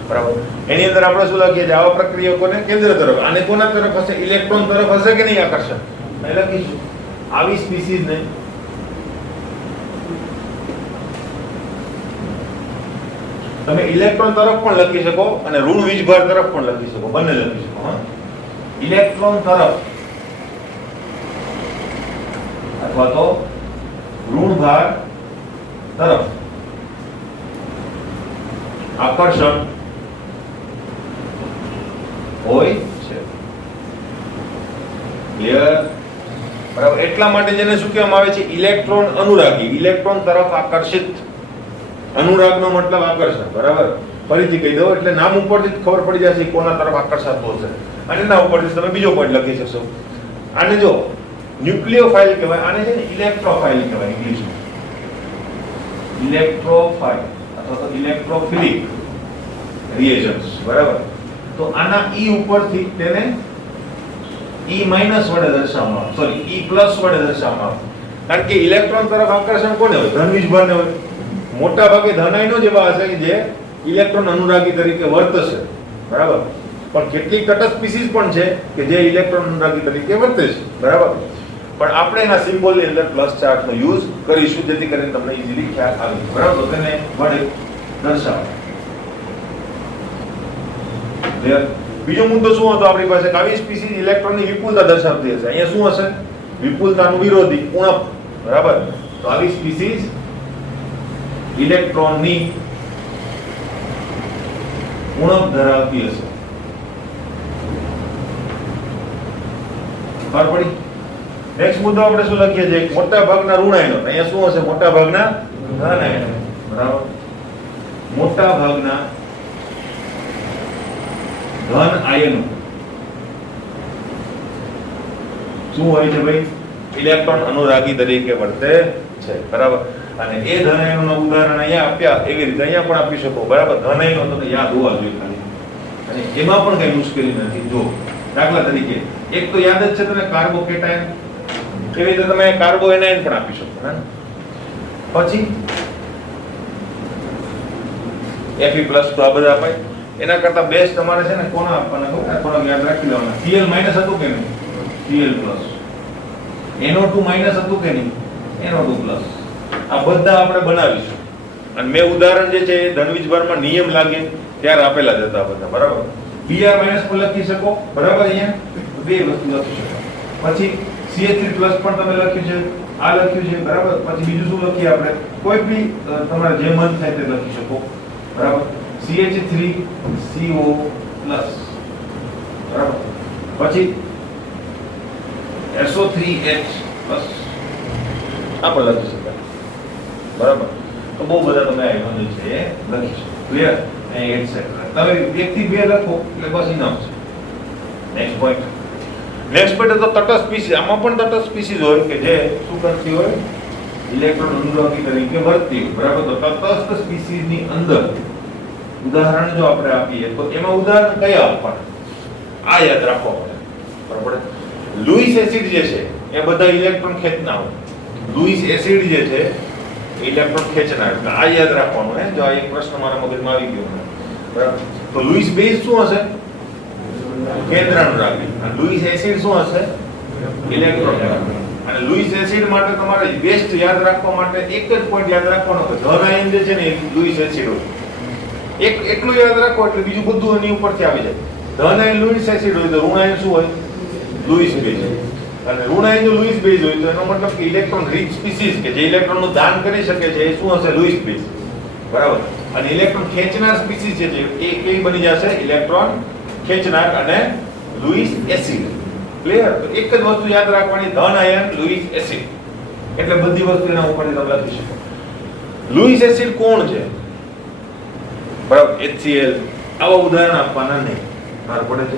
બરાબર. એની અંદર આપણે શું લખીએ? આવા પ્રક્રિયકોને કેન્દ્ર તરફ, આને કોના તરફ હશે? ઇલેક્ટ્રોન તરફ હશે કે નહીં આકર્ષણ? અહીં લખીશું આવી સ્પીસીઝ ને તમે ઇલેક્ટ્રોન તરફ પણ લખી શકો અને ઋણ વીજભાર તરફ પણ લખી શકો, બંને લખી શકો. હા, ઇલેક્ટ્રોન તરફ અથવા તો ઋણ ભાર તરફ આકર્ષણ હોય છે. ક્લિયર? બરાબર. એટલા માટે જેને શું કહેવામાં આવે છે? ઇલેક્ટ્રોન અનુરાગી. ઇલેક્ટ્રોન તરફ આકર્ષિત. અનુરાગનો મતલબ આકર્ષણ. બરાબર. ફરીથી કહી દઉં એટલે નામ ઉપરથી જ ખબર પડી જશે કોના તરફ આકર્ષાતો હશે, અને એના ઉપરથી તમે બીજો પોઈન્ટ લખી શકશો. આને જો ન્યુક્લિયોફાઇલ કહેવાય, આને છે ને ઇલેક્ટ્રોફાઇલ કહેવાય ઇંગ્લિશમાં. ઇલેક્ટ્રોફાઇલ અથવા તો ઇલેક્ટ્રોફિલિક રિએજન્ટ્સ. બરાબર. તો આના ઈ ઉપરથી તેને ઈ માઈનસ વડે દર્શાવવામાં આવે, સોરી ઈ પ્લસ વડે દર્શાવવામાં આવે. કારણ કે ઇલેક્ટ્રોન તરફ આકર્ષણ કોને હોય? ધન વીજભારને હોય. મોટા ભાગે ધન આયનો જ એવા હશે કે જે ઇલેક્ટ્રોન અનુરાગી તરીકે વર્તશે. બરાબર. પણ કેટલીક તટસ્થ સ્પીસીસ પણ છે કે જે ઇલેક્ટ્રોન અનુરાગી તરીકે વર્તે છે. બરાબર. પણ આપણે એના સિમ્બોલની અંદર પ્લસ ચાર્જનો યુઝ કરીશું જેથી કરીને તમને ઈઝીલી ખ્યાલ આવે. બરાબર. તો તેને વડે દર્શાવો. બીજો મુદ્દો શું હતો આપણી પાસે? આવી સ્પીસીસ ઇલેક્ટ્રોનની વિપુલતા દર્શાવતી હશે. અહીંયા શું હશે? વિપુલતાનું વિરોધી ઉણપ. બરાબર. તો આવી સ્પીસીસ ઇલેક્ટ્રોનની ઉણપ ધરાવતી હશે. ખબર પડી? નેક્સ્ટ મુદ્દો આપણે શું લખીએ છીએ? મોટા ભાગના ઋણ આયનો. અહીંયા શું હશે? મોટા ભાગના ધન આયનો. બરાબર. મોટા ભાગના ધન આયનો શું હોય છે ભાઈ? ઇલેક્ટ્રોન અનુરાગી તરીકે વર્તે છે. બરાબર. અને એ ધન આયનોનું ઉદાહરણ અહીંયા આપ્યા એવી રીતે અહીંયા પણ આપી શકો. બરાબર. ધન આયનો તમને યાદ હોવા જોઈએ ખાલી, અને એમાં પણ કઈ મુશ્કેલી નથી. જો દાખલા તરીકે એક તો યાદ જ છે તમને કાર્બોકેટાયન, એવી રીતે તમે કાર્બો એનાયન પણ આપી શકો. પછી Fe+ તો આ બધા અપાય. એના કરતા બેસ્ટ તમારે છે ને કોના આપવાના ખબર? થોડા યાદ રાખી લેવાના. Cl- હતું કે નહીં? Cl+. NO2- હતું કે નહીં? NO2+. આ બધા આપણે બનાવીશું. અને મેં ઉદાહરણ જે છે એ ધનવીજભારમાં નિયમ લાગે ત્યારે આપેલા જ હતા બધા. બરાબર. Br- પણ લખી શકો. બરાબર. અહીંયા બે વસ્તુ લખી શકો. પછી CH3+ પણ તમે લખ્યું છે, આ લખ્યું છે. બરાબર. પછી બીજું શું લખીએ આપણે? કોઈ બી તમારે જે મન થાય તે લખી શકો. બરાબર. CH3CO+. બરાબર. પછી SO3H+ આ પણ લખી શકાય. બરાબર. તો બહુ બધા તમે આયનો જે છે એ લખી શકો. ક્લિયર? એટસેટ્રા. તમે વ્યક્તિ બે લખો એટલે બસ ઇનફ છે. Next point. નેક્સ્ટ પોઈન્ટ તો તટસ્થ સ્પીસીસ. આમાં પણ તટસ્થ સ્પીસીસ હોય કે જે શું કરતી હોય? ઇલેક્ટ્રોન અનુરાગી તરીકે વર્તતી હોય. બરાબર. તો તટસ્થ સ્પીસીસની અંદર ઉદાહરણ જો આપણે આપીએ તો એમાં ઉદાહરણ કયા આપવાના? આ યાદ રાખવા પડે. બરાબર. લુઈસ એસિડ જે છે એ બધા ઇલેક્ટ્રોન ખેંચનાર હોય. લુઈસ એસિડ જે છે ઇલેક્ટ્રોન ખેંચનાર. આ યાદ રાખવાનું. જો આ એક પ્રશ્ન મારા મગજમાં આવી ગયો. બરાબર. તો લુઈસ બેઝ શું હશે? કેન્દ્રાનુરાગી. અને લુઈસ એસિડ શું હશે? ઇલેક્ટ્રોન. અને લુઈસ એસિડ માટે તમારે બેસ્ટ યાદ રાખવા માટે એક જ પોઈન્ટ યાદ રાખવાનો કે ધન આયન જે છે ને એ લુઈસ એસિડ હોય. એક એટલું યાદ રાખો એટલે બીજું બધું એની ઉપરથી આવી જાય. ધન આયન લુઈસ એસિડ હોય તો ઋણ આયન શું હોય? Louis base. અને ઋણ આયન જો લુઈસ બેઝ હોય તો એનો મતલબ કે ઇલેક્ટ્રોન રીચ સ્પીસીસ કે જે ઇલેક્ટ્રોનનું દાન કરી શકે છે એ શું હશે? Louis base. બરાબર. અને ઇલેક્ટ્રોન ખેંચનાર સ્પીસીસ છે એ કેવી બની જશે? ઇલેક્ટ્રોન ખેંચનાર અને લુઈસ એસિડ. ક્લિયર? તો એક જ વસ્તુ યાદ રાખવાની, ધન આયન લુઈસ એસિડ. એટલે બધી વસ્તુ એના ઉપરથી તમે લખી શકો. લુઈસ એસિડ કોણ છે? બરાબર. HCl. આવા ઉદાહરણ આપવાના નહીં. બરાબર પડે છે?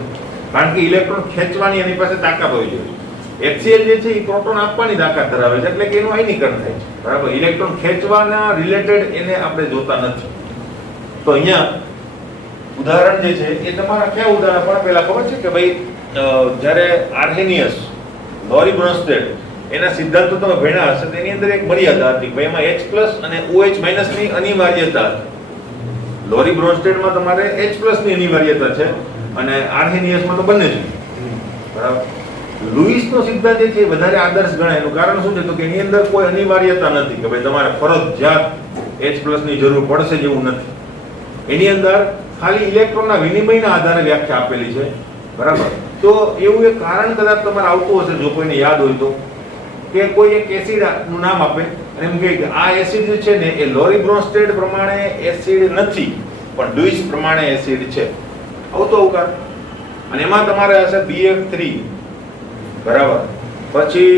કારણ કે ઇલેક્ટ્રોન ખેંચવાની એની પાસે તાકાત હોય છે. HCl જે છે એ પ્રોટોન આપવાની તાકાત ધરાવે છે એટલે કે એનું આયનીકરણ થાય છે. બરાબર. ઇલેક્ટ્રોન ખેંચવાના રિલેટેડ એને આપણે જોતા નથી. તો અહીંયા ઉદાહરણ જે છે એ તમારા કયા ઉદાહરણ પણ પહેલા ખબર છે કે ભાઈ જ્યારે આર્હેનિયસ, લોરી બ્રોન્સ્ટેડ એના સિદ્ધાંતો તમે ભણ્યા હશે તેની અંદર એક મર્યાદા હતી ભાઈ એમાં H+ અને OH- ની અનિવાર્યતા હતી. લોરી બ્રોન્સ્ટેડમાં તમારે H+ ની અનિવાર્યતા છે અને આર્હેનિયસમાં તો બંને છે. બરાબર. લુઈસનો સિદ્ધાંત જે છે એ વધારે આદર્શ ગણાય. એનું કારણ શું છે તો કે એની અંદર કોઈ અનિવાર્યતા નથી કે ભાઈ તમારે ફરજિયાત H+ ની જરૂર પડશે જેવું નથી. એની અંદર ખાલી ઇલેક્ટ્રોનના વિનિમયના આધારે વ્યાખ્યા આપેલી છે, બરાબર. તો એવું એક કારણ કદાચ તમારે આવતું હશે, જો કોઈને યાદ હોય તો, કે કોઈ એક એસિડ નું નામ આપે અને એમ કહે કે આ એસિડ છે ને એ લોરી બ્રોન્સ્ટેડ પ્રમાણે એસિડ નથી, પણ લ્યુઇસ પ્રમાણે એસિડ છે, આવતો અવકાર. અને એમાં તમારે હશે BF3, બરાબર, પછી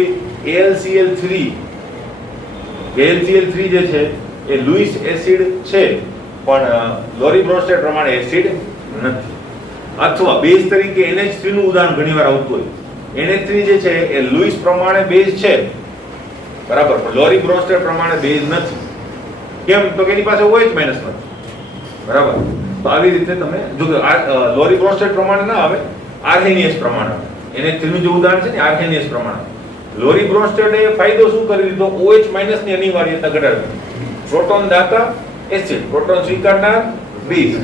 AlCl3. AlCl3 જે છે એ લ્યુઇસ એસિડ છે, પણ લોરી બ્રોન્સ્ટેડ પ્રમાણે એસિડ નથી. અથવા બેઝ તરીકે NH3 નું ઉદાહરણ ઘણીવાર આવતું હોય. NH3 જે છે એ લ્યુઇસ પ્રમાણે બેઝ છે, બરાબર, પણ લોરી બ્રોન્સ્ટેડ પ્રમાણે બેઝ નથી. કેમ? તો કે એની પાસે OH- નથી, બરાબર. તો આવી રીતે તમે જો લોરી બ્રોન્સ્ટેડ પ્રમાણે ના આવે, આર્હેનિયસ પ્રમાણે આવે. NH3 નું જે ઉદાહરણ છે ને આર્હેનિયસ પ્રમાણે. લોરી બ્રોન્સ્ટેડ એ ફાયદો શું કરી દીધો? OH- ની અનિવાર્યતા ઘટાડી. પ્રોટોન દાતા એસિડ, પ્રોટોન સ્વીકારનાર બેઝ.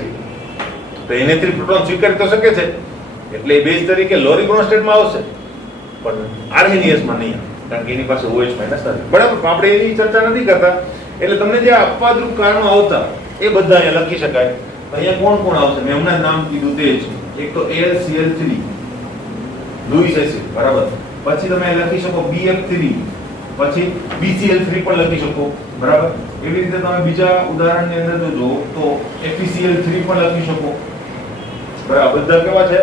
તો NH3 પ્રોટોન સ્વીકારી તો શકે છે, એટલે એ બેઝ તરીકે લોરી બ્રોન્સ્ટેડમાં આવશે, પણ આર્હેનિયસમાં નહીં આવે, કારણ કે એની પાસે OH- નથી, બરાબર. આપણે એની ચર્ચા નથી કરતા. એટલે તમને જે અપવાદરૂપ કારણો આવતા એ બધા અહીંયા લખી શકાય. અહીંયા કોણ કોણ આવશે? મેં હમણાં નામ કીધું તે જ. એક તો AlCl3 લ્યુઇસ એસિડ, બરાબર. પછી તમે લખી શકો BF3, પછી BCl3 પણ લખી શકો, બરાબર. એવી રીતે તમે બીજા ઉદાહરણની અંદર જો તો FeCl3 પણ લખી શકો, બરાબર. બધા કેવા છે?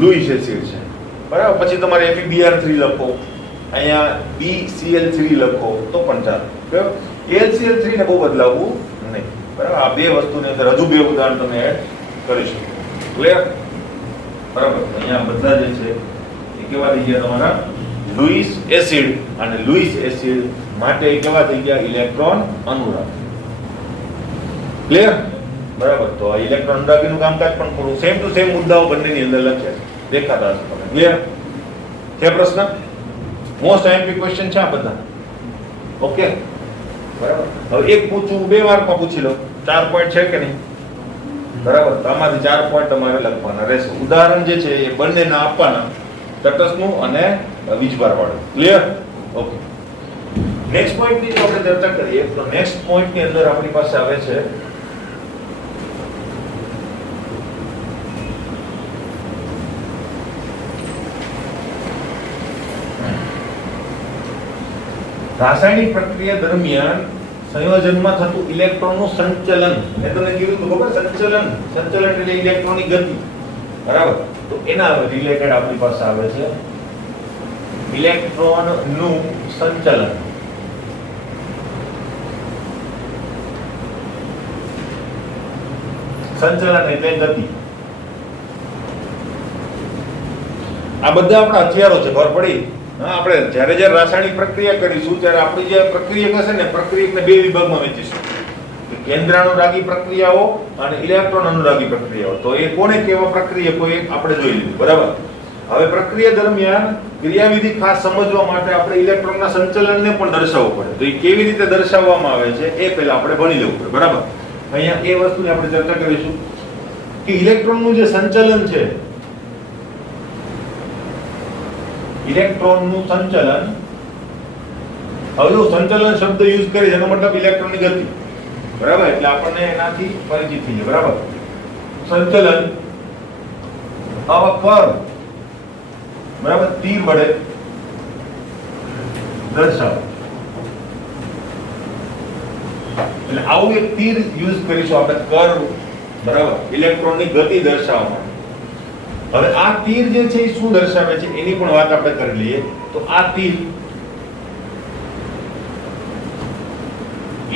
લ્યુઇસ એસિડ છે, બરાબર. પછી તમારે FeBr3 લખો, અહીંયા BCl3 લખો તો પણ ચાલે, બરાબર. AlCl3 ને બહુ બદલાવવું નહીં, બરાબર. આ બે વસ્તુની અંદર હજુ બે ઉદાહરણ તમે એડ કરી શકો. ક્લિયર? બરાબર. અહીંયા બધા જે છે એ કેવા થઈ ગયા તમારા? Lewis acid. અને લ્યુઇસ એસિડ માટે કેવા થઈ ગયા? ઇલેક્ટ્રોન અનુરાગ. ક્લિયર? બરાબર. તો આ ઇલેક્ટ્રોન અનુરાગીનું કામકાજ પણ થોડું સેમ ટુ સેમ મુદ્દાઓ બંનેની અંદર લખ્યા છે, દેખાતા હશે તમને. ક્લિયર છે? પ્રશ્ન મોસ્ટ આઈએમપી ક્વેશ્ચન છે આ બધા. ઓકે, બરાબર. હવે એક પૂછું, બે માર્કમાં પૂછી લો. 4 પોઈન્ટ છે કે નહીં? બરાબર. તો આમાંથી 4 પોઈન્ટ તમારે લખવાના રહેશે. ઉદાહરણ જે છે એ બંનેના આપવાના, તટસ્થનું અને વીજભાર વાળું. ક્લિયર? ઓકે. નેક્સ્ટ પોઈન્ટ ની જો આપણે ચર્ચા કરીએ તો નેક્સ્ટ પોઈન્ટ ની અંદર આપણી પાસે આવે છે રાસાયણિક પ્રક્રિયા દરમિયાન સંયોજનમાં થતું ઇલેક્ટ્રોનનું સંચલન. મેં તમને કીધું તો ખબર, સંચલન એટલે ઇલેક્ટ્રોનની ગતિ, બરાબર. તો એના રિલેટેડ આપણી પાસે આવે છે ઇલેક્ટ્રોનનું સંચલન. સંચલન એટલે ગતિ. આ બધા આપણા હથિયારો છે, ખબર પડી? હા, આપણે જ્યારે જ્યારે રાસાયણિક પ્રક્રિયા કરીશું ત્યારે આપણી જે પ્રક્રિયા હશે ને, પ્રક્રિયાને બે વિભાગમાં વહેંચીશું, કેન્દ્રાનુરાગી પ્રક્રિયાઓ અને ઇલેક્ટ્રોન અનુરાગી પ્રક્રિયાઓ. તો એ કોને કેવા પ્રક્રિયા કોઈ આપણે જોઈ લીધું, બરાબર. હવે પ્રક્રિયા દરમિયાન ક્રિયાવિધિ ખાસ સમજવા માટે આપણે ઇલેક્ટ્રોનના સંચલનને પણ દર્શાવવું પડે. તો એ કેવી રીતે દર્શાવવામાં આવે છે એ પહેલા આપણે ભણી લેવું પડે, બરાબર. અહીંયા એ વસ્તુની આપણે ચર્ચા કરીશું કે ઇલેક્ટ્રોનનું જે સંચલન છે, ઇલેક્ટ્રોનનું સંચલન. હવે જો સંચલન શબ્દ યુઝ કરી એનો મતલબ ઇલેક્ટ્રોનની ગતિ, બરાબર. એટલે આપણને એનાથી પરિચિત થઈ જાય, બરાબર. સંચલન આવા કર્વ, બરાબર, તીર વડે દર્શાવો. એટલે આવું એક તીર યુઝ કરીશું આપણે, કર્વ, બરાબર, ઇલેક્ટ્રોનની ગતિ દર્શાવવા માટે. હવે આ તીર જે છે એ શું દર્શાવે છે એની પણ વાત આપણે કરી લઈએ. તો આ તીર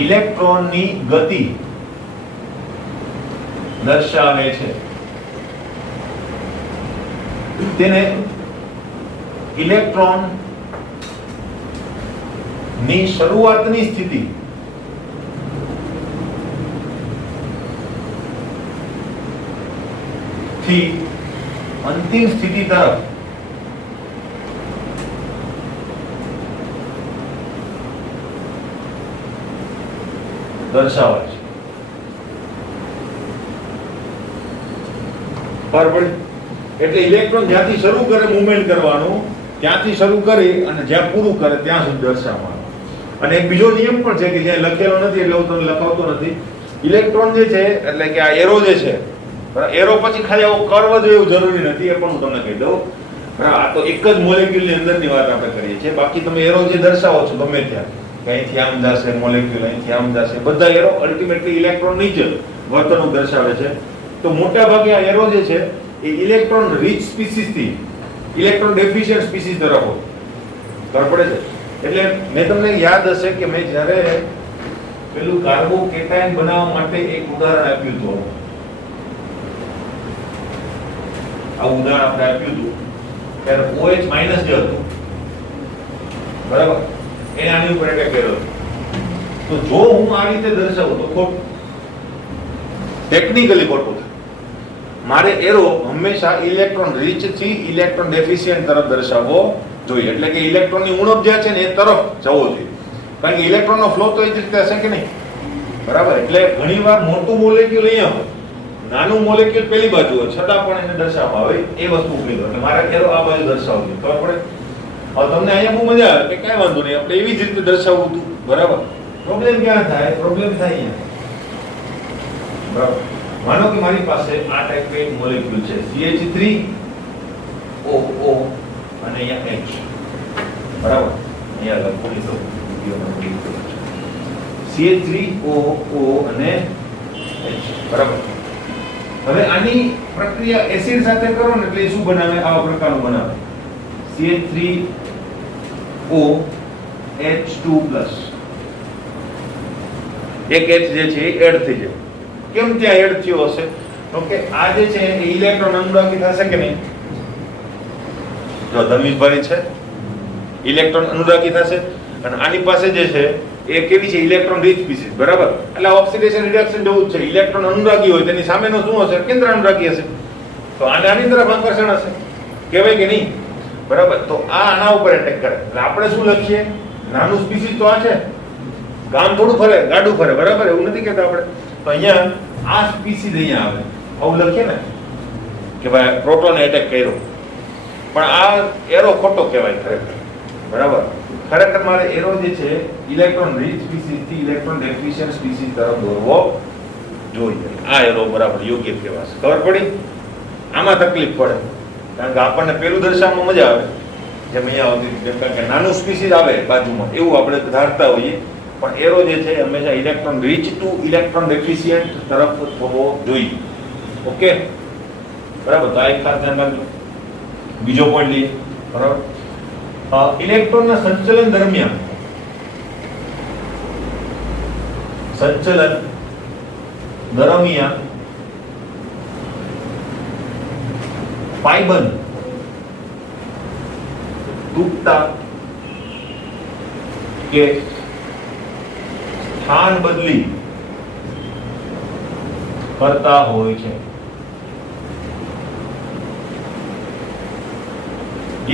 ઇલેક્ટ્રોનની ગતિ દર્શાવે છે. તેને ઇલેક્ટ્રોન ની શરૂઆતની સ્થિતિ થી અંતિમ સ્થિતિ તરફ દર્શાવે છે. બરાબર. એટલે ઇલેક્ટ્રોન જ્યાંથી શરૂ કરે મૂવમેન્ટ કરવાનું, ત્યાંથી શરૂ કરી અને જ્યાં પૂરું કરે ત્યાં સુધી દર્શાવવાનું. અને એક બીજો નિયમ પણ છે કે જ્યાં લખેલો નથી એટલે હું તમને લખાવતો નથી, ઇલેક્ટ્રોન જે છે એટલે કે આ એરો જે છે, બરાબર, એરો પછી ખાલી આવો કર્વ જ એવું જરૂરી નથી, એ પણ હું તમને કહી દઉં. બરાબર, આ તો એક જ મોલેક્યુલની અંદરની વાત આપણે કરીએ છીએ. બાકી તમે એરો જે દર્શાવો છો ગમે ત્યાં, કે અહીંથી આમ જશે મોલેક્યુલ, અહીંથી આમ જશે, બધા એરો અલ્ટિમેટલી ઇલેક્ટ્રોનની જ વર્તણૂક દર્શાવે છે. તો મોટા ભાગે આ એરો જે છે એ ઇલેક્ટ્રોન રીચ સ્પીસીસથી ઇલેક્ટ્રોન ડેફિશિયન્ટ સ્પીસીસ તરફ ખબર પડે છે. એટલે મેં તમને યાદ હશે કે મેં જ્યારે પેલું કાર્બોકેટાયન બનાવવા માટે એક ઉદાહરણ આપ્યું હતું. આ ઉદાહરણ આપણે આપ્યું હતું ત્યારે OH માઇનસ જે હતું, બરાબર, એને આની ઉપર એટેક કર્યો. તો જો હું આ રીતે દર્શાવું તો ખોટું, ટેકનિકલી ખોટું થાય. મારે એરો હંમેશા ઇલેક્ટ્રોન રીચ થી ઇલેક્ટ્રોન ડેફિશિયન્ટ તરફ દર્શાવવો જોઈએ. એટલે કે ઇલેક્ટ્રોનની ઉણપ જે છે ને એ તરફ જવો જોઈએ. કારણ કે ઇલેક્ટ્રોનનો ફ્લો તો એ જ રીતે હશે કે નહીં, બરાબર. એટલે ઘણીવાર મોટું મોલેક્યુલ અહીંયા હોય, નાનું મોલેક્યુલ પેલી બાજુ હોય, છતાં પણ એને દર્શાવવામાં આવે એ વસ્તુ ઉકેલો. એટલે મારા એરો આ બાજુ દર્શાવવું જોઈએ, ખબર પડે. હવે તમને અહીંયા બહુ મજા આવે કે કાંઈ વાંધો નહીં, આપણે એવી જ રીતે દર્શાવવું હતું, બરાબર. પ્રોબ્લેમ ક્યાં થાય? પ્રોબ્લેમ થાય અહીંયા, બરાબર. માનો કે મારી પાસે આ ટાઈપનું એક મોલેક્યુલ છે, CH3OO અને અહીંયા H, બરાબર. અહીંયા લખો લીધો CH3OO અને H, બરાબર. હવે આની પ્રક્રિયા એસિડ સાથે કરો ને એટલે શું બનાવે? આવા પ્રકારનું બનાવે, CH3OH2+. એક H જે છે એ એડ થઈ જાય. કેમ ત્યાં એડ થયો હશે? તો કે આ જે છે એ ઇલેક્ટ્રોન અનુરાગી થશે કે નહીં? જો ધમીભારી છે, ઇલેક્ટ્રોન અનુરાગી થશે. અને આની પાસે જે છે એ કેવી છે? ઇલેક્ટ્રોન રીચ સ્પીસીસ, બરાબર. એટલે ઓક્સિડેશન રિડક્શન જેવું જ છે. ઇલેક્ટ્રોન અનુરાગી હોય તેની સામેનો શું હશે? કેન્દ્ર અનુરાગી હશે. તો આની તરફ આકર્ષણ હશે, કહેવાય કે નહીં, બરાબર. તો આ આના ઉપર એટેક કરે. એટલે આપણે શું લખીએ? નાનું સ્પીસીસ તો આ છે, ગામ થોડું ફરે, ગાડું ફરે, બરાબર. એવું નથી કહેતા આપણે. તો અહીંયા આ સ્પીસીસ અહીંયા આવે, આવું લખીએ ને કે ભાઈ પ્રોટોન એટેક કર્યો. પણ આ એરો ખોટો કહેવાય ખરેખર, બરાબર. ખરેખર મારે એરો જે છે ઇલેક્ટ્રોન રીચ સ્પીસીસ થી ઇલેક્ટ્રોન ડેફિશિયન્ટ સ્પીસીસ તરફ દોરવો જોઈએ. આ એરો બરાબર યોગ્ય કહેવાશે. ખબર પડી? આમાં તકલીફ પડે કારણ કે આપણને પેલું દર્શાવવામાં મજા આવે, જેમ અહીંયા આવતી, કારણ કે નાનું સ્પીસીસ આવે બાજુમાં એવું આપણે ધારતા હોઈએ. પણ એરો જે છે હંમેશા electron rich two electron deficient તરફ થવો જોઈએ. ઓકે, બરાબર. તો આ એક ખાસ ધ્યાન રાખજો. બીજો પોઈન્ટ લઈએ, બરાબર. ઇલેક્ટ્રોનના સંચલન દરમિયાન પાયબંધ તૂટતા કે સ્થાન બદલી કરતા હોય છે.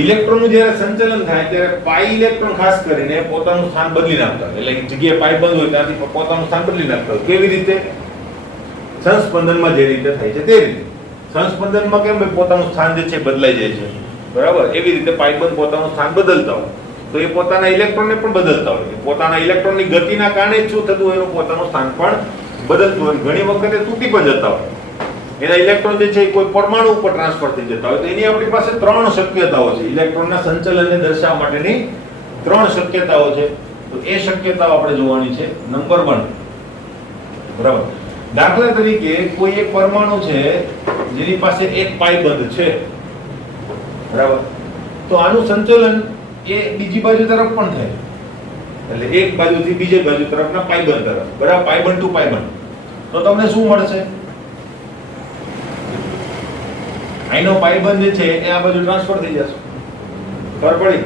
ઇલેક્ટ્રોનનું જ્યારે સંચલન થાય ત્યારે પાઈ ઇલેક્ટ્રોન ખાસ કરીને પોતાનું સ્થાન બદલી નાખતા હોય. એટલે કે જગ્યાએ પાઈ બંધ હોય ત્યાંથી પોતાનું સ્થાન બદલી નાખતા હોય. કેવી રીતે? સંસ્પંદનમાં જે રીતે થાય છે તે રીતે. સંસ્પંદનમાં કેમ પોતાનું સ્થાન જે છે બદલાઈ જાય છે, બરાબર. એવી રીતે પાઈ બંધ પોતાનું સ્થાન બદલતા હોય તો એ પોતાના ઇલેક્ટ્રોનને પણ બદલતા હોય. પોતાના ઇલેક્ટ્રોનની ગતિના કારણે જ શું થતું હોય? એનું પોતાનું સ્થાન પણ બદલતું હોય. ઘણી વખતે તૂટી પણ જતા હોય. એના ઇલેક્ટ્રોન જે છે કોઈ પરમાણુ ઉપર ટ્રાન્સફર થઈ જતા હોય. તો એની આપણી પાસે 3 શક્યતાઓ છે. ઇલેક્ટ્રોનના સંચલનને દર્શાવવા માટેની 3 શક્યતાઓ છે. તો એ શક્યતાઓ આપણે જોવાની છે. નંબર 1, બરાબર. દાખલા તરીકે કોઈ એક પરમાણુ છે જેની પાસે એક પાયબંધ છે, બરાબર. તો આનું સંચલન એ બીજી બાજુ તરફ પણ થાય. એટલે એક બાજુથી બીજી બાજુ તરફના પાયબંધ તરફ, બરાબર. પાયબંધ ટુ પાયબંધ. તો તમને શું મળશે? અહીંનો પાયબંધ જે છે એ આ બાજુ ટ્રાન્સફર થઈ જશે. ખબર પડી?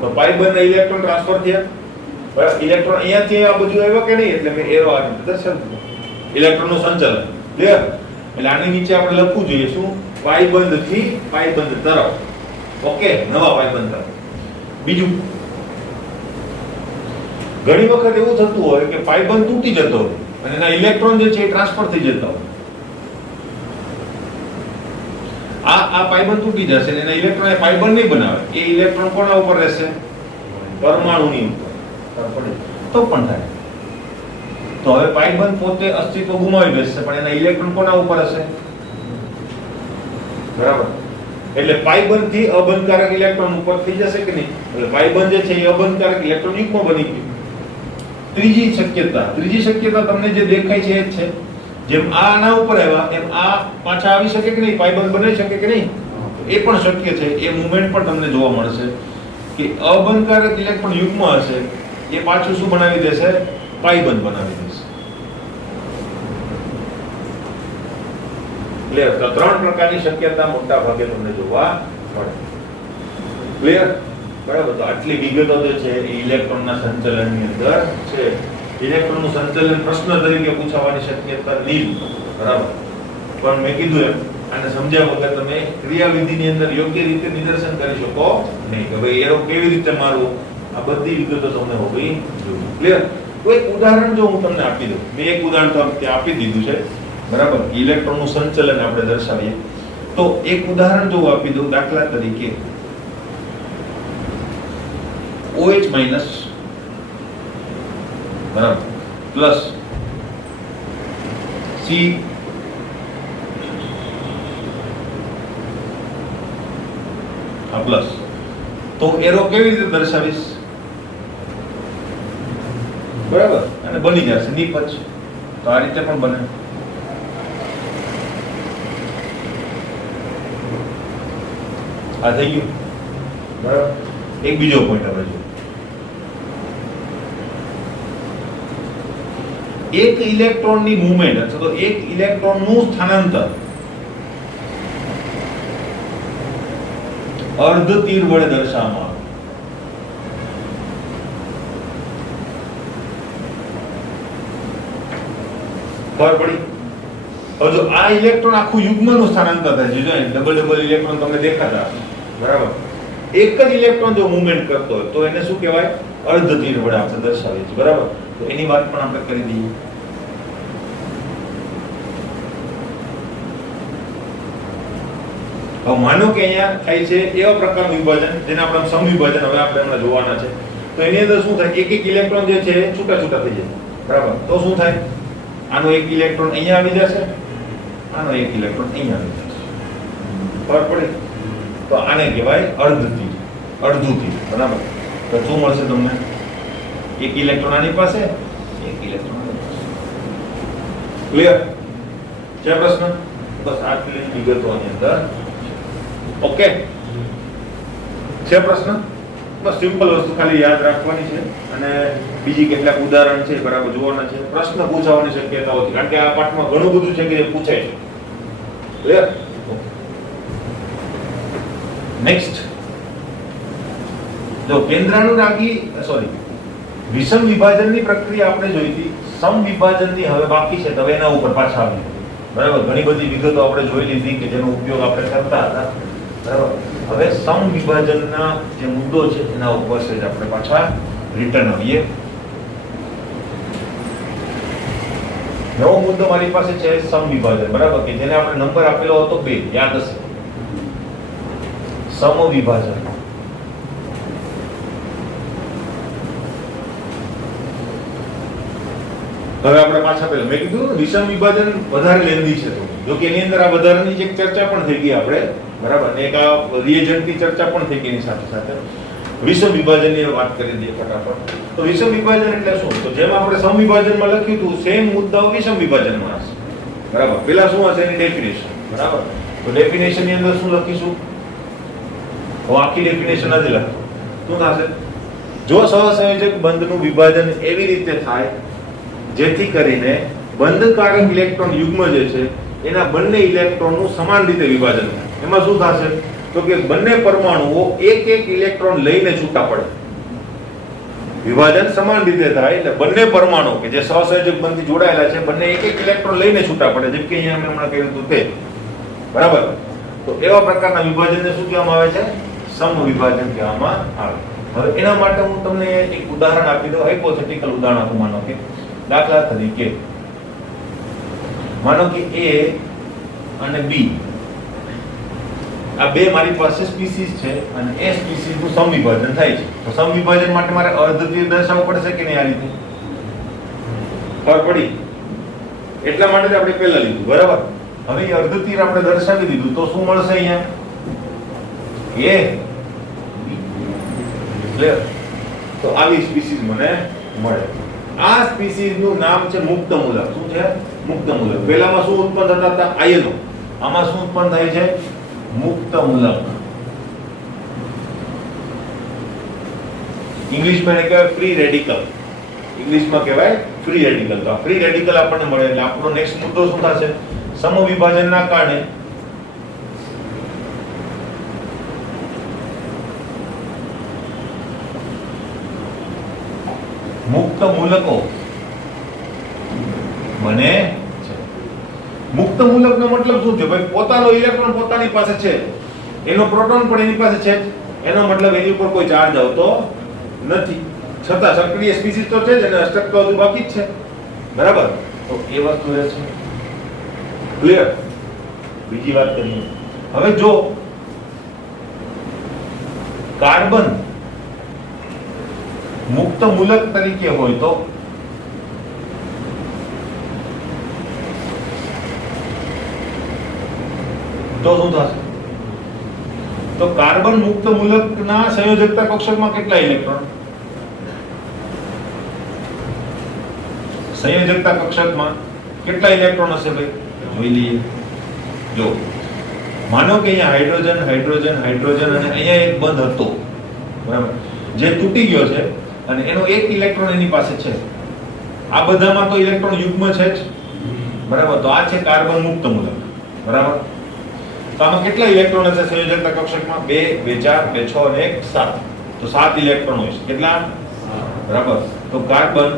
તો પાયબંધના ઇલેક્ટ્રોન ટ્રાન્સફર થયા, બરાબર. ઇલેક્ટ્રોન અહીંયાથી આ બાજુ આવ્યો કે નહીં? એટલે મેં એરો આ રીતે દર્શાવ્યું. ઇલેક્ટ્રોનનું સંચલન ક્લિયર. એટલે આની નીચે આપણે લખવું જોઈએ શું? પાયબંધ થી પાયબંધ તરફ. ઓકે, નવા પાયબંધ તરફ. બીજું, ઘણી વખત એવું થતું હોય કે પાયબંધ તૂટી જતો હોય અને એના ઇલેક્ટ્રોન જે છે એ ટ્રાન્સફર થઈ જતા હોય. આ પાયબંધ તૂટી જશે અને એના ઇલેક્ટ્રોન એ પાયબંધ નહીં બનાવે. એ ઇલેક્ટ્રોન કોના ઉપર રહેશે? પરમાણુની ઉપર. તો પણ થાય. તો હવે પાઈ બંધ પોતે અસ્તિત્વ ગુમાવી બેસશે, પણ એના ઇલેક્ટ્રોન કોના ઉપર હશે? બરાબર. એટલે પાઈ બંધ થી અબંધકારક ઇલેક્ટ્રોન ઉપર થઈ જશે કે નહીં? એટલે પાઈ બંધ જે છે એ અબંધકારક ઇલેક્ટ્રોન યુગ્મ બની ગયું. ત્રીજી શક્યતા તમને જે દેખાય છે એ જ છે. જેમ આ આના ઉપર આવ્યા એમ આ પાછા આવી શકે કે નહીં? પાઈ બંધ બની શકે કે નહીં? એ પણ શક્ય છે. એ મુવમેન્ટ પણ તમને જોવા મળશે કે અબંધકારક ઇલેક્ટ્રોન યુગ્મ હશે એ પાછું શું બનાવી દેશે? પાઈ બંધ બનાવી દેશે. ક્લિયર? તો ત્રણ પ્રકારની શક્યતા મોટા ભાગે તમને જોવા મળે. ક્લિયર? બરાબર. તો આટલી વિગતો જે છે એ ઇલેક્ટ્રોનના સંચલનની અંદર છે. ઇલેક્ટ્રોનનું સંચલન પ્રશ્ન તરીકે પૂછાવાની શક્યતા નીલ. બરાબર. પણ મેં કીધું એમ આને સમજ્યા વગર તમે ક્રિયાવિધિની અંદર યોગ્ય રીતે નિદર્શન કરી શકો નહીં કે ભાઈ એરો કેવી રીતે મારવું. આ બધી વિગતો તમને હોવી જોઈએ. ક્લિયર? તો એક ઉદાહરણ જો હું તમને આપી દઉં. મેં એક ઉદાહરણ તો આપી દીધું છે. બરાબર. ઇલેક્ટ્રોનનું સંચલન આપણે દર્શાવીએ તો એક ઉદાહરણ જો આપી દઉં. દાખલા તરીકે OH માઈનસ બરાબર પ્લસ C આ પ્લસ. તો એરો કેવી રીતે દર્શાવીશ? બરાબર. અને બની જશે નિપજ. તો આ રીતે પણ બને. આ થઈ ગયું. બરાબર. એક બીજો પોઈન્ટ આપણે જોઈએ. એક ઇલેક્ટ્રોનની મૂવમેન્ટ અથવા તો એક ઇલેક્ટ્રોનનું સ્થાનાંતર અર્ધ તીર વડે દર્શાવવામાં આવે. ખબર પડી? હવે જો આ ઇલેક્ટ્રોન આખું યુગ્મનું સ્થાનાંતર થાય છે, જો ડબલ ઇલેક્ટ્રોન તમને દેખાતા બરાબર, એક જ ઇલેક્ટ્રોન જો મૂવમેન્ટ કરતો હોય તો એને શું કહેવાય? અર્ધ તીર વડે આપણે દર્શાવીએ છીએ. બરાબર. તો એની વાત પણ આપણે કરી દઈએ. હવે માનો કે અહીંયા થાય છે એવા પ્રકારનું વિભાજન જેને આપણે સમવિભાજન હવે આપણે હમણાં જોવાના છે. તો એની અંદર શું થાય? એક એક ઇલેક્ટ્રોન જે છે છૂટા છૂટા થઈ જાય. બરાબર. તો શું થાય? આનો એક ઇલેક્ટ્રોન અહીંયા આવી જશે, આનો એક ઇલેક્ટ્રોન અહીંયા આવી જશે. ખબર પડી? તો આને કહેવાય અર્ધ તીર, અડધું તીર. બરાબર. તો શું મળશે તમને? એક ઇલેક્ટ્રોન આની પાસે, એક ઇલેક્ટ્રોન આની પાસે. ક્લિયર છે પ્રશ્ન? બસ આટલી વિગતો આની અંદર. ઓકે છે પ્રશ્ન? બસ સિમ્પલ વસ્તુ ખાલી યાદ રાખવાની છે અને બીજી કેટલાક ઉદાહરણ છે બરાબર જોવાના છે. પ્રશ્ન પૂછવાની શક્યતાઓ છે કારણ કે આ પાઠમાં ઘણું બધું છે કે જે પૂછાય છે. ક્લિયર? નેક્સ્ટ જો કેન્દ્રાનુરાગી વિષમ વિભાજનની પ્રક્રિયા આપણે જોઈ હતી. સમ વિભાજનની હવે બાકી છે. તો એના ઉપર પાછા આવીએ. બરાબર. ઘણી બધી વિગતો આપણે જોઈ લીધી કે જેનો ઉપયોગ આપણે કરતા હતા. બરાબર. હવે સમ વિભાજનના જે મુદ્દો છે એના ઉપર છે આપણે પાછા રિટર્ન આવીએ. નવો મુદ્દો મારી પાસે છે સમ વિભાજન. બરાબર. કે જેને આપણે નંબર આપેલો હતો 2, યાદ હશે. સમ વિભાજન. હવે આપણે પાછા પહેલા મેં કીધું વિષમ વિભાજન વધારે લેન્ધી છે. તો જો કે એની અંદર આ વધારાની એક ચર્ચા પણ થઈ ગઈ આપણે. બરાબર. ને એક આ રિએજન્ટની ચર્ચા પણ થઈ ગઈ એની સાથે સાથે વિષમ વિભાજનની વાત કરી દઈએ ફટાફટ. તો વિષમ વિભાજન એટલે શું? તો જેમ આપણે સમ વિભાજનમાં લખ્યું હતું સેમ મુદ્દાઓ વિષમ વિભાજનમાં હશે. બરાબર. પેલા શું હશે? એની ડેફિનેશન. બરાબર. તો ડેફિનેશન ની અંદર શું લખીશું? હું આખી ડેફિનેશન નથી લખતો. શું થશે? જો સહસંયોજક બંધનું વિભાજન એવી રીતે થાય જેથી કરીને બંધકારક ઇલેક્ટ્રોન યુગ્મ જે છે એના બંને ઇલેક્ટ્રોનનું સમાન રીતે વિભાજન થાય. એમાં શું થશે? તો કે બંને પરમાણુઓ એક એક ઇલેક્ટ્રોન લઈને છૂટા પડે. વિભાજન સમાન રીતે થાય એટલે બંને પરમાણુ કે જે સહસંયોજક બંધથી જોડાયેલા છે બંને એક એક ઇલેક્ટ્રોન લઈને છૂટા પડે. જેમ કે અહીંયા મેં હમણાં કહ્યું હતું તે. બરાબર. તો એવા પ્રકારના વિભાજનને શું કહેવામાં આવે છે? સમ વિભાજન કહેવામાં આવે. હવે એના માટે હું તમને એક ઉદાહરણ આપી દઉં. હાઇપોથેટિકલ ઉદાહરણ આપું. માનો કે દાખલા તરીકે માનો કે A અને B આ બે મારી પાસે સ્પીસીસ છે અને એ સ્પીસીસ નું સમવિભાજન થાય છે. તો સમવિભાજન માટે મારે અર્ધ તીર દર્શાવવું પડશે કે નહીં? આ રીતે ખબર પડી? એટલા માટે જ આપણે પહેલા લીધું, બરાબર? હવે એ અર્ધ તીર આપણે દર્શાવી દીધું તો શું મળશે અહીંયા? એ ક્લિયર? તો આવી સ્પીસીઝ મને મળે. આ સ્પીસીઝ નું નામ છે મુક્ત મૂલક. શું છે? મુક્ત મૂલક. પહેલામાં શું ઉત્પન્ન થતા હતા? આયનો. આમાં શું ઉત્પન્ન થાય છે? મુક્ત મૂલક. ઇંગ્લિશમાં એને કહેવાય ફ્રી રેડિકલ. ઇંગ્લિશમાં કહેવાય ફ્રી રેડિકલ. તો આ ફ્રી રેડિકલ આપણને મળે એટલે આપણો નેક્સ્ટ મુદ્દો શું થશે? સમવિભાજનના કારણે મુક્ત મૂલકો બને છે. મુક્ત મૂલકનો મતલબ શું છે? ભાઈ પોતાનો ઇલેક્ટ્રોન પોતાની પાસે છે, એનો પ્રોટોન પણ એની પાસે છે, એનો મતલબ એની ઉપર કોઈ ચાર્જ આવતો નથી, છતાં સક્રિય સ્પીસીસ તો છે જ અને અષ્ટક તો હજુ બાકી જ છે, બરાબર? તો એ વસ્તુ રહે છે. ક્લિયર? બીજી વાત કરીએ. હવે જો કાર્બન મુક્ત મૂલક તરીકે હોય તો શું થશે? તો કાર્બન મુક્ત મૂલકના સંયોજકતા કક્ષકમાં કેટલા ઇલેક્ટ્રોન? સંયોજકતા કક્ષકમાં કેટલા ઇલેક્ટ્રોન હશે ભાઈ? જોઈ લઈએ. જો માનો કે અહીંયા હાઇડ્રોજન હાઇડ્રોજન હાઇડ્રોજન અને અહીંયા એક બંધ હતો, બરાબર, જે તૂટી ગયો છે અને એનો એક ઇલેક્ટ્રોન એની પાસે છે. આ બધામાં તો ઇલેક્ટ્રોન યુગ્મ છે જ, બરાબર? તો આ છે કાર્બન મુક્ત મૂલક, બરાબર? તો આમાં કેટલા ઇલેક્ટ્રોન હશે સંયોજકતા કક્ષકમાં? 2 2 4 2 6 અને 1 7. તો 7 ઇલેક્ટ્રોન હોય છે. કેટલા? બરાબર. તો કાર્બન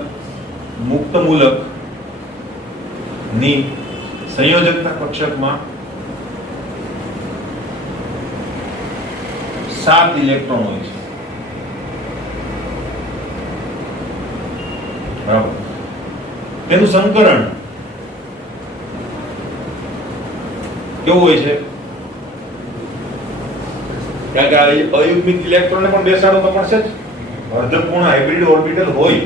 મુક્ત મૂલક ની સંયોજકતા કક્ષકમાં 7 ઇલેક્ટ્રોન હોય છે, બરાબર? તેનું સંકરણ કેવું હોય છે? કારણ કે અયુગ્મિક ઇલેક્ટ્રોનને પણ બેસાડો તો પડશે જ. અર્ધપૂર્ણ હાઇબ્રિડ ઓર્બિટલ હોય,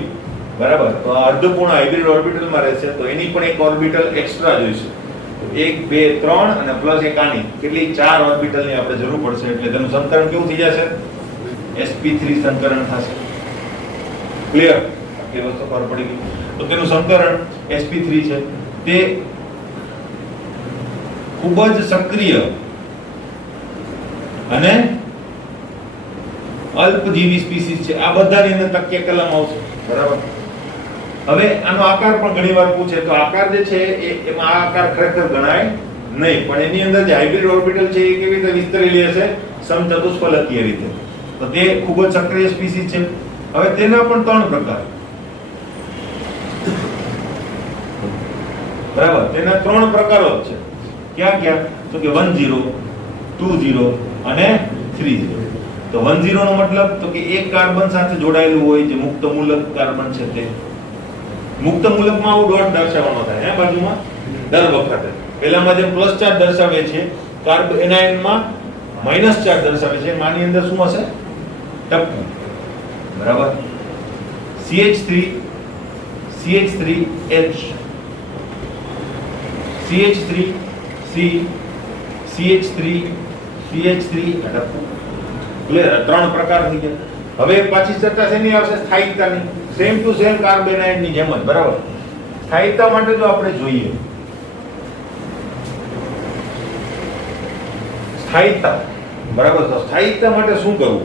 બરાબર? તો આ અર્ધપૂર્ણ હાઇબ્રિડ ઓર્બિટલમાં રહેશે તો એની પણ એક ઓર્બિટલ એક્સ્ટ્રા જોઈશે. 1 2 3 અને પ્લસ એક આની કેટલી 4 ઓર્બિટલની આપણે જરૂર પડશે. એટલે તેનું સંકરણ કેવું થઈ જશે? sp3 સંકરણ થશે. ક્લિયર? એ વસ્તુ ખબર પડી ગઈ. તો તેનું સંકરણ sp3 છે. તે ખૂબ જ સક્રિય અને અલ્પજીવી સ્પીસીસ છે. આ બધાની અંદર તકિયા કલમ આવશે, બરાબર? હવે આનો આકાર પણ ઘણીવાર પૂછે તો આકાર જે છે એમાં આ આકાર ખરેખર ગણાય નહીં, પણ એની અંદર જે હાઇબ્રિડ ઓર્બિટલ છે એ કેવી રીતે વિસ્તરેલી હશે? સમચતુષ્ફલકીય રીતે. તો તે ખૂબ જ સક્રિય સ્પીસીસ છે. હવે તેના પણ 3 પ્રકાર, બરાબર? તેના 3 પ્રકારો જ છે. ક્યાં ક્યાં? તો કે 10 20 અને 30. તો 10 નો મતલબ તો કે એક કાર્બન સાથે જોડાયેલું હોય જે મુક્ત મૂલક કાર્બન છે. તે મુક્ત મૂલકમાં આવું ડોટ દર્શાવવાનો થાય હે બાજુમાં દર વખતે. પહેલામાં જેમ પ્લસ ચાર્જ દર્શાવે છે, કાર્બ એનાયનમાં માઈનસ ચાર્જ દર્શાવે છે. આની અંદર શું હશે? ટપકું, બરાબર? CH3 CH3H CH3 C CH3 CH3 ટપકું. Clear? 3 પ્રકાર થઈ ગયા. હવે પાછી ચર્ચા શેની આવશે? સ્થાયિકતાની. સેમ ટુ સેમ કાર્બેનાઇડ ની જેમ જ, બરાબર? સ્થાયિકતા માટે જો આપણે જોઈએ સ્થાયિકતા, બરાબર? તો સ્થાયિકતા માટે શું કરવું?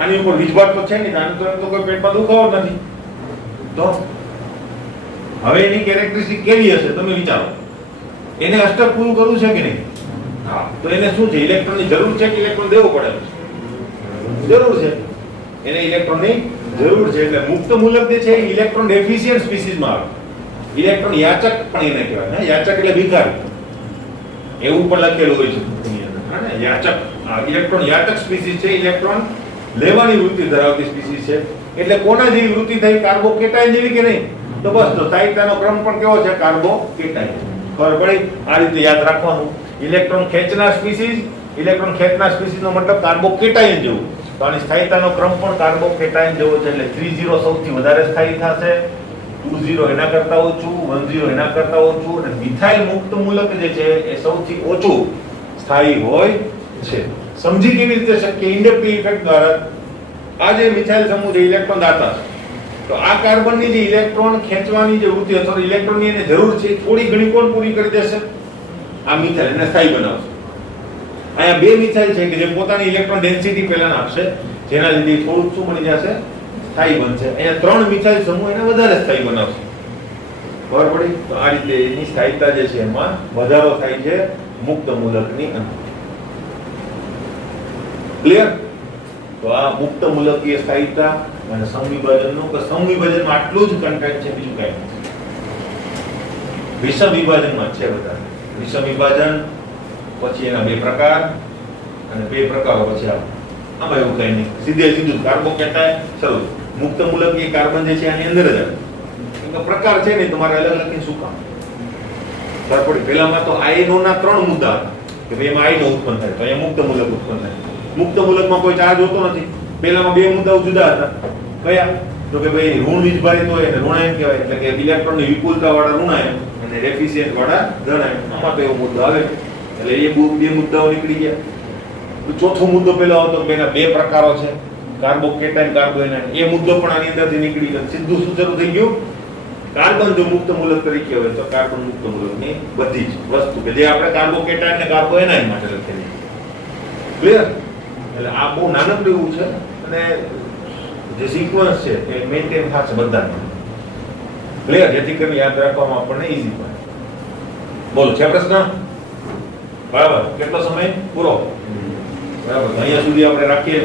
આની ઉપર વીજભાર તો છે નહીં, આની તો કોઈ પેટમાં દુખાવો જ નથી. તો હવે એની કેરેક્ટરિસ્ટિક કેવી હશે તમે વિચારો. એને અષ્ટક પૂરું કરવું છે કે નહીં? હા. તો એને શું છે? ઇલેક્ટ્રોનની જરૂર છે કે ઇલેક્ટ્રોન દેવો પડે? જરૂર છે. એને ઇલેક્ટ્રોનની જરૂર છે. એટલે મુક્ત મૂલક જે છે એ ઇલેક્ટ્રોન ડેફિશિયન્ટ સ્પીસીસમાં આવે. ઇલેક્ટ્રોન યાચક પણ એને કહેવાય. યાચક એટલે ભિખારી, એવું પણ લખેલું હોય છે પુસ્તકની અંદર. હા ને? યાચક, ઇલેક્ટ્રોન યાચક સ્પીસીસ છે. ઇલેક્ટ્રોન લેવાની વૃત્તિ ધરાવતી સ્પીસીસ છે. એટલે કોના જેવી વૃત્તિ થઈ? કાર્બોકેટાઇન જેવી કે નહીં? તો બસ, તો સ્થાયિકતાનો ક્રમ પણ કેવો છે? કાર્બોકેટાઇન. ખબર પડી? આ રીતે યાદ રાખવાનું. ઇલેક્ટ્રોન ખેંચનાર સ્પીસીસ, ઇલેક્ટ્રોન ખેંચનાર સ્પીસીસનો મતલબ કાર્બોકેટાઇન જેવું. તો આની સ્થાયિકતાનો ક્રમ પણ કાર્બોકેટાઇન જેવો છે. એટલે 30 સૌથી વધારે સ્થાયી થશે, 20 એના કરતા ઓછું, 10 એના કરતા ઓછું, અને મિથાઇલ મુક્ત મૂલક જે છે એ સૌથી ઓછું સ્થાયી હોય છે. સમજી કેવી રીતે શક્ય? ઇન્ડક્ટિવ ઇફેક્ટ દ્વારા આ જે મિથાઇલ સમૂહ છે ઇલેક્ટ્રોન દાતા છે, તો આ કાર્બનની જે ઇલેક્ટ્રોન ખેંચવાની જે વૃત્તિ અથવા ઇલેક્ટ્રોનની એને જરૂર છે થોડી ઘણી કોણ પૂરી કરી દેશે? આ મિથાઇલ એને સ્થાયી બનાવશે. અહીંયા બે મિથાઇલ છે કે જે પોતાની ઇલેક્ટ્રોન ડેન્સિટી પહેલા આપશે, જેના લીધે થોડુંક શું બની જશે? સ્થાયી બનશે. અહીંયા 3 મિથાઇલ સમૂહ એને વધારે સ્થાયી બનાવશે. ખબર પડી? તો આ રીતે એની સ્થાયીતા જે છે એમાં વધારો થાય છે મુક્ત મૂલકની અંદર. ક્લિયર? તો આ મુક્ત મૂલકીય સ્થાયીતા અને સમવિભાજનનું કે સમવિભાજનમાં આટલું જ કન્ટેન્ટ છે, બીજું કાંઈ નથી. વિષમ વિભાજનમાં છે બધા. વિષમ વિભાજન પછી એના 2 પ્રકાર અને 2 પ્રકારો પછી આમાં એવું કઈ નહીં, સીધું કાર્બોકેટાયન શરૂ. મુક્ત મૂલકીય કાર્બન જે છે આની અંદર જ આવે. તો પ્રકાર છે નહીં, તમારે અલગ અલગ શું કામ? ખબર પડી? પહેલામાં તો આયનોના 3 મુદ્દા કે ભાઈ એમાં આયનો ઉત્પન્ન થાય, તો અહીંયા મુક્ત મૂલક ઉત્પન્ન થાય. મુક્ત મૂલકમાં કોઈ ચાર્જ હોતો નથી. પહેલામાં 2 મુદ્દાઓ જુદા હતા. કયા? તો કે ભાઈ ઋણ વીજભારિત હોય એટલે ઋણાયન કહેવાય, એટલે કે ઇલેક્ટ્રોનની વિપુલતા વાળા ઋણાયન અને ડેફિશિયન્ટ વાળા ધનાયન. આમાં તો એવો મુદ્દો આવે એટલે એ 2 મુદ્દાઓ નીકળી ગયા. ચોથો મુદ્દો પેલો હતો કે એના 2 પ્રકારો છે, કાર્બોકેટાયન કાર્બોએનાયન. એ મુદ્દો પણ આની અંદરથી નીકળી ગયો. સીધું શું શરૂ થઈ ગયું? કાર્બન જો મુક્ત મૂલક તરીકે હોય તો કાર્બન મુક્ત મૂલકની બધી જ વસ્તુ કે જે આપણે કાર્બોકેટાયન અને કાર્બોએનાયન માટે લખેલી છે. ક્લિયર? એટલે આ બહુ નાનકડું એવું છે અને જે સિક્વન્સ છે એ મેન્ટેન થશે બધામાં. ક્લિયર? જેથી કરીને યાદ રાખવામાં આપણને ઈઝી પડે. બોલો, છે પ્રશ્ન? બરાબર. કેટલો સમય પૂરો? બરાબર. અહીંયા સુધી આપણે રાખીએ.